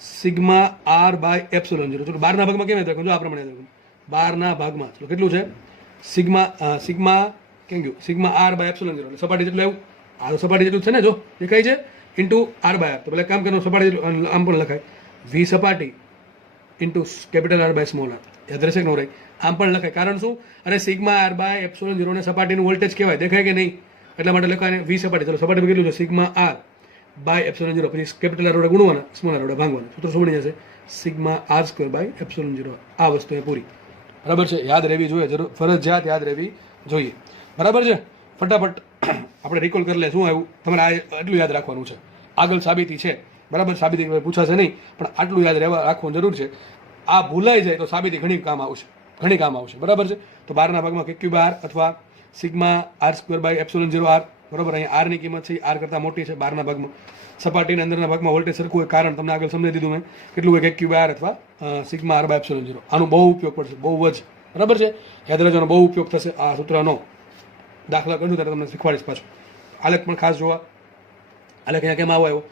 સિગ્મા આર બાય એપ્સિલોન 0. ચલો બહારના ભાગમાં કેમ યાદ રાખવું, જો આ પ્રમાણે યાદ રાખવું. બહારના ભાગમાં ચલો કેટલું છે, સિગ્મા કેમ ગયું, સિગ્મા આર બાય એપ્સિલોન 0, એટલે સપાટી જેટલું આવ્યું, આ તો સપાટી જેટલું છે ને, જો દેખાય છે, ઇન્ટુ આર બાય આર. તો પેલા કામ કરવાનું, સપાટી જેટલું આમ પણ લખાય, વી સપાટી into capital R by small R. યાદ રહેશે કે ન રહે? આમ પણ લખાય. કારણ શું? અરે સિગ્મા આર બાય એપ્સિલોન 0 ને સપાટીનું વોલ્ટેજ કહેવાય, દેખાય કે નહીં? એટલા માટે લખાય વી સપાટી. ચલો સપાટીમાં કેટલું છે? સિગ્મા આર બાય એપ્સિલોન 0, પછી કેપિટલ આર વડે ગુણવાના, સ્મોલ આર વડે ભાંગવાના. સૂત્ર શું બની જશે? Sigma R square by epsilon 0. આ વસ્તુ એ પૂરી. બરાબર છે? યાદ રહેવી જોઈએ, જરૂર, ફરજિયાત યાદ રહેવી જોઈએ. બરાબર છે? ફટાફટ આપણે રિકોલ કરી લે. શું આવ્યું? તમારે આ એટલું યાદ રાખવાનું છે. આગળ સાબિતી છે, બરાબર? સાબિતી પૂછાશે નહીં, પણ આટલું યાદ રાખવાનું જરૂર છે. આ ભૂલાઈ જાય તો સાબિતી ઘણી કામ આવશે. બરાબર છે? તો 12 ભાગમાં કે ક્યુબ આર અથવા sigma R square by epsilon 0 R. બરાબર? અહીંયા આરની કિંમત છે આર કરતાં મોટી છે 12 ભાગમાં. સપાટીના અંદરના ભાગમાં વોલ્ટેજ સરખું હોય, કારણ તમને આગળ સમજાવી દીધું મેં કેટલું હોય, કે ક્યુબ આર અથવા સિગ્મા આર બાય એપ્સિલોન 0. આનો બહુ ઉપયોગ પડશે, બહુ જ. બરાબર છે? યાદ રાખજો, બહુ ઉપયોગ થશે આ સૂત્રનો. દાખલા કરું ત્યારે તમને શીખવાડીશ પાછું. આલેખ પણ ખાસ જોવા. આલેખ અહીંયા કેમ આવ્યો?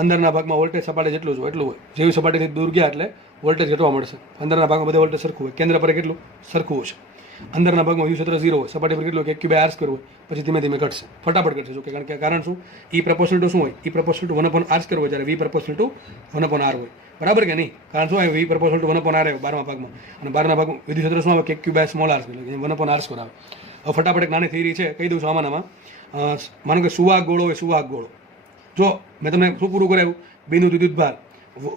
અંદરના ભાગમાં વોલ્ટેજ સપાટી જેટલું જ હોય એટલું હોય. જેવી સપાટીથી દૂર ગયા એટલે વોલ્ટેજ ઘટવા મળશે. અંદરના ભાગમાં બધા વોલ્ટેજ સરખું હોય, કેન્દ્ર પર કેટલું સરખું હશે. અંદરના ભાગમાં યુ ક્ષેત્ર 0 હોય, સપાટી પર કેટલું હોય? ક્યુ બાય આર સ્ક્વેર હોય. પછી ધીમે ધીમે ઘટશે, ફટાફટ ઘટશે. જો કે કારણ શું? ઈ પ્રપોર્શનલ ટુ શું હોય? ઈ પ્રપોર્શનલ ટુ 1/r સ્ક્વેર હોય, જ્યારે વી પ્રપોર્શનલ ટુ 1/r હોય. બરાબર કે નહીં? કારણ શું આવે? વી પ્રપોર્શનલ ટુ 1/r આવે 12મા ભાગમાં, અને 12ના ભાગમાં વિદ્યુત ક્ષેત્ર શું આવે? K Q by small R square, 1/r square આવે. હવે ફટાફટ એક નાની થિયરી છે, કહી દઉં છું આમાં. માનો કે સુવાહક ગોળો હોય, સુવાહક ગોળો. જો મેં તમને શું પૂરું કરાવ્યું? બિંદુ વિદ્યુત ભાર,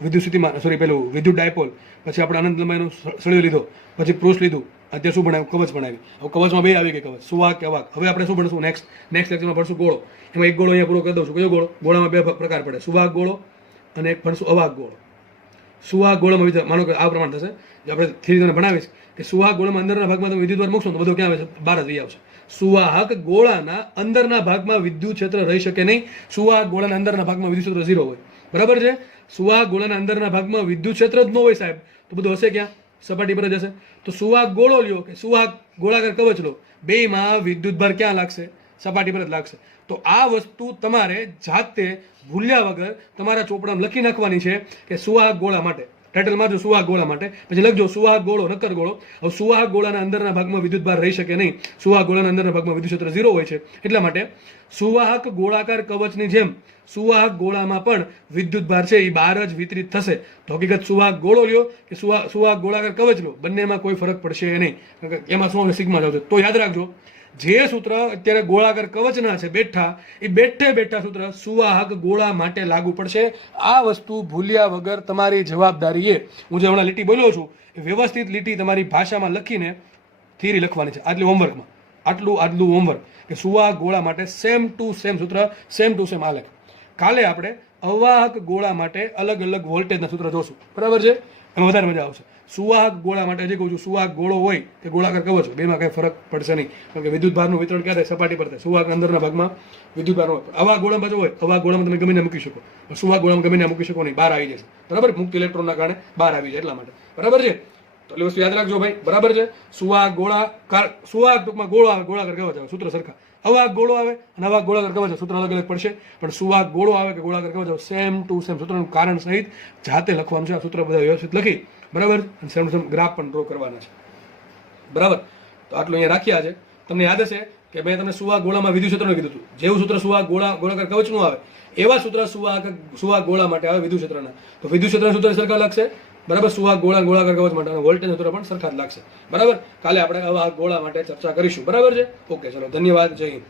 વિદ્યુત સ્થિતિમાં, પેલું વિદ્યુત ડાયપોલ, પછી આપણે અનંત લંબાઈનો સળિયો લીધો, પછી પૃષ્ઠ લીધું, અત્યારે શું ભણાવ્યું? કવચ ભણાવી. હવે કવચમાં બે આવી ગઈ, કવચ, સુવાહક કે અવાહક. હવે આપણે શું ભણશું? નેક્સ્ટ લેક્ચરમાં ભણશું ગોળો. એમાં એક ગોળો અહીંયા પૂરો કરી દઉં છું. કયો ગોળો? ગોળામાં બે પ્રકાર પડે, સુવાહક ગોળો અને એક ભણશું અવાહક ગોળો. સુવાહક ગોળામાં માનો કે આ પ્રમાણે થશે, જે આપણે થિયરી તમને ભણાવીશ કે સુવાહક ગોળામાં અંદરના ભાગમાં તમે વિદ્યુત ભાર મૂકશો તો બધું ક્યાં આવે છે? બહાર જ આવશે. સુવાહક ગોળાના અંદરના ભાગમાં વિદ્યુત ક્ષેત્ર રહી શકે નહીં. સુવાહક ગોળાના અંદરના ભાગમાં વિદ્યુત ક્ષેત્ર 0 હોય. બરાબર છે? સુવાહક ગોળાના અંદરના ભાગમાં વિદ્યુત ક્ષેત્ર જ ન હોય સાહેબ, તો બધું હશે ક્યાં? સપાટી પર જ હશે. તો સુવાહક ગોળો લ્યો કે સુવાહક ગોળાકાર કવચ લો, બેયમાં વિદ્યુત ભાર ક્યાં લાગશે? સપાટી પર જ લાગશે. તો આ વસ્તુ તમારે જાતે ભૂલ્યા વગર તમારા ચોપડામાં લખી નાખવાની છે કે સુવાહક ગોળા માટે. ટાઇટલમાં જો સુવાહક ગોળા માટે, પછી લખજો સુવાહક ગોળો, નક્કર ગોળો. હવે સુવાહક ગોળાના અંદરના ભાગમાં વિદ્યુત ભાર રહી શકે નહીં. સુવાહક ગોળાના અંદરના ભાગમાં વિદ્યુત ક્ષેત્ર 0 હોય છે. એટલા માટે સુવાહક ગોળાકાર કવચની જેમ સુવાહક ગોળામાં પણ વિદ્યુત ભાર છે એ બહાર જ વિતરિત થશે. તો હકીકત સુવાહક ગોળો લ્યો કે સુવાહક ગોળાકાર કવચ લો, બંનેમાં કોઈ ફરક પડશે નહીં. એમાં શું સિગ્મા જાવ છે. તો યાદ રાખજો, જે સૂત્ર અત્યારે ગોળાકાર કવચના છે બેઠા, એ બેઠા સૂત્ર સુવાહક ગોળા માટે લાગુ પડશે. આ વસ્તુ ભૂલ્યા વગર તમારી જવાબદારી એ, હું જે હમણાં લીટી બોલ્યો છું એ વ્યવસ્થિત લીટી તમારી ભાષામાં લખીને થિયરી લખવાની છે. હોમવર્કમાં આટલું હોમવર્ક કે સુવાહક ગોળા માટે સેમ ટુ સેમ સૂત્ર, સેમ ટુ સેમ આલેખ. કાલે આપણે અવાહક ગોળા માટે અલગ અલગ વોલ્ટેજના સૂત્ર જોશું. બરાબર છે? એમાં વધારે મજા આવશે. સુવાહક ગોળા માટે હજી કહું છું, સુવાહક ગોળો હોય કે ગોળાકાર કવચ હોય, બેમાં કંઈ ફરક પડશે નહીં. કારણ કે વિદ્યુત ભારનું વિતરણ ક્યારે? સપાટી પર થાય. સુવાહક અંદરના ભાગમાં વિદ્યુત ભાર હોય. અવાહક ગોળામાં જો હોય, અવાહક ગોળામાં તમે ગમે મૂકી શકો, સુવાહક ગોળામાં ગમે મૂકી શકો નહીં, બહાર આવી જશે. બરાબર? મુક્ત ઇલેક્ટ્રોનના કારણે બહાર આવી જાય એટલા માટે. બરાબર છે? તો એટલે વસ્તુ યાદ રાખજો ભાઈ. બરાબર છે? સુવાહક ટૂંકમાં ગોળો આવે, ગોળાકાર કવચ આવે, સૂત્ર સરખા. અવાહક ગોળો આવે અને અવાહક ગોળાકાર કવચ, સૂત્ર અલગ અલગ પડશે. પણ સુવાહક ગોળો આવે કે ગોળાકાર કવચ આવે, સેમ ટુ સેમ સૂત્રનું કારણ સહિત જાતે લખવાનું છે. આ સૂત્ર બધા વ્યવસ્થિત લખી, બરાબર, અને સેમ ટુ સેમ ગ્રાફ પણ ડ્રો કરવાના છે. બરાબર? તો આટલું અહીંયા રાખ્યા છે. તમને યાદ હશે કે મેં તમને સુવાહક ગોળામાં વિદ્યુત ક્ષેત્રનું કીધું હતું. જેવું સૂત્ર સુવાહક ગોળાકાર કવચનું આવે એવા સૂત્ર સુવાહક ગોળા માટે આવે વિદ્યુત ક્ષેત્રના. તો વિદ્યુત ક્ષેત્રના સૂત્ર સરખા લાગશે. બરાબર? સુવાહક ગોળાકાર કવચ માટે અને વોલ્ટેજના સૂત્ર પણ સરખા જ લાગશે. બરાબર? કાલે આપણે આવા ગોળા માટે ચર્ચા કરીશું. બરાબર છે? ઓકે, ચલો, ધન્યવાદ, જય હિન્દ.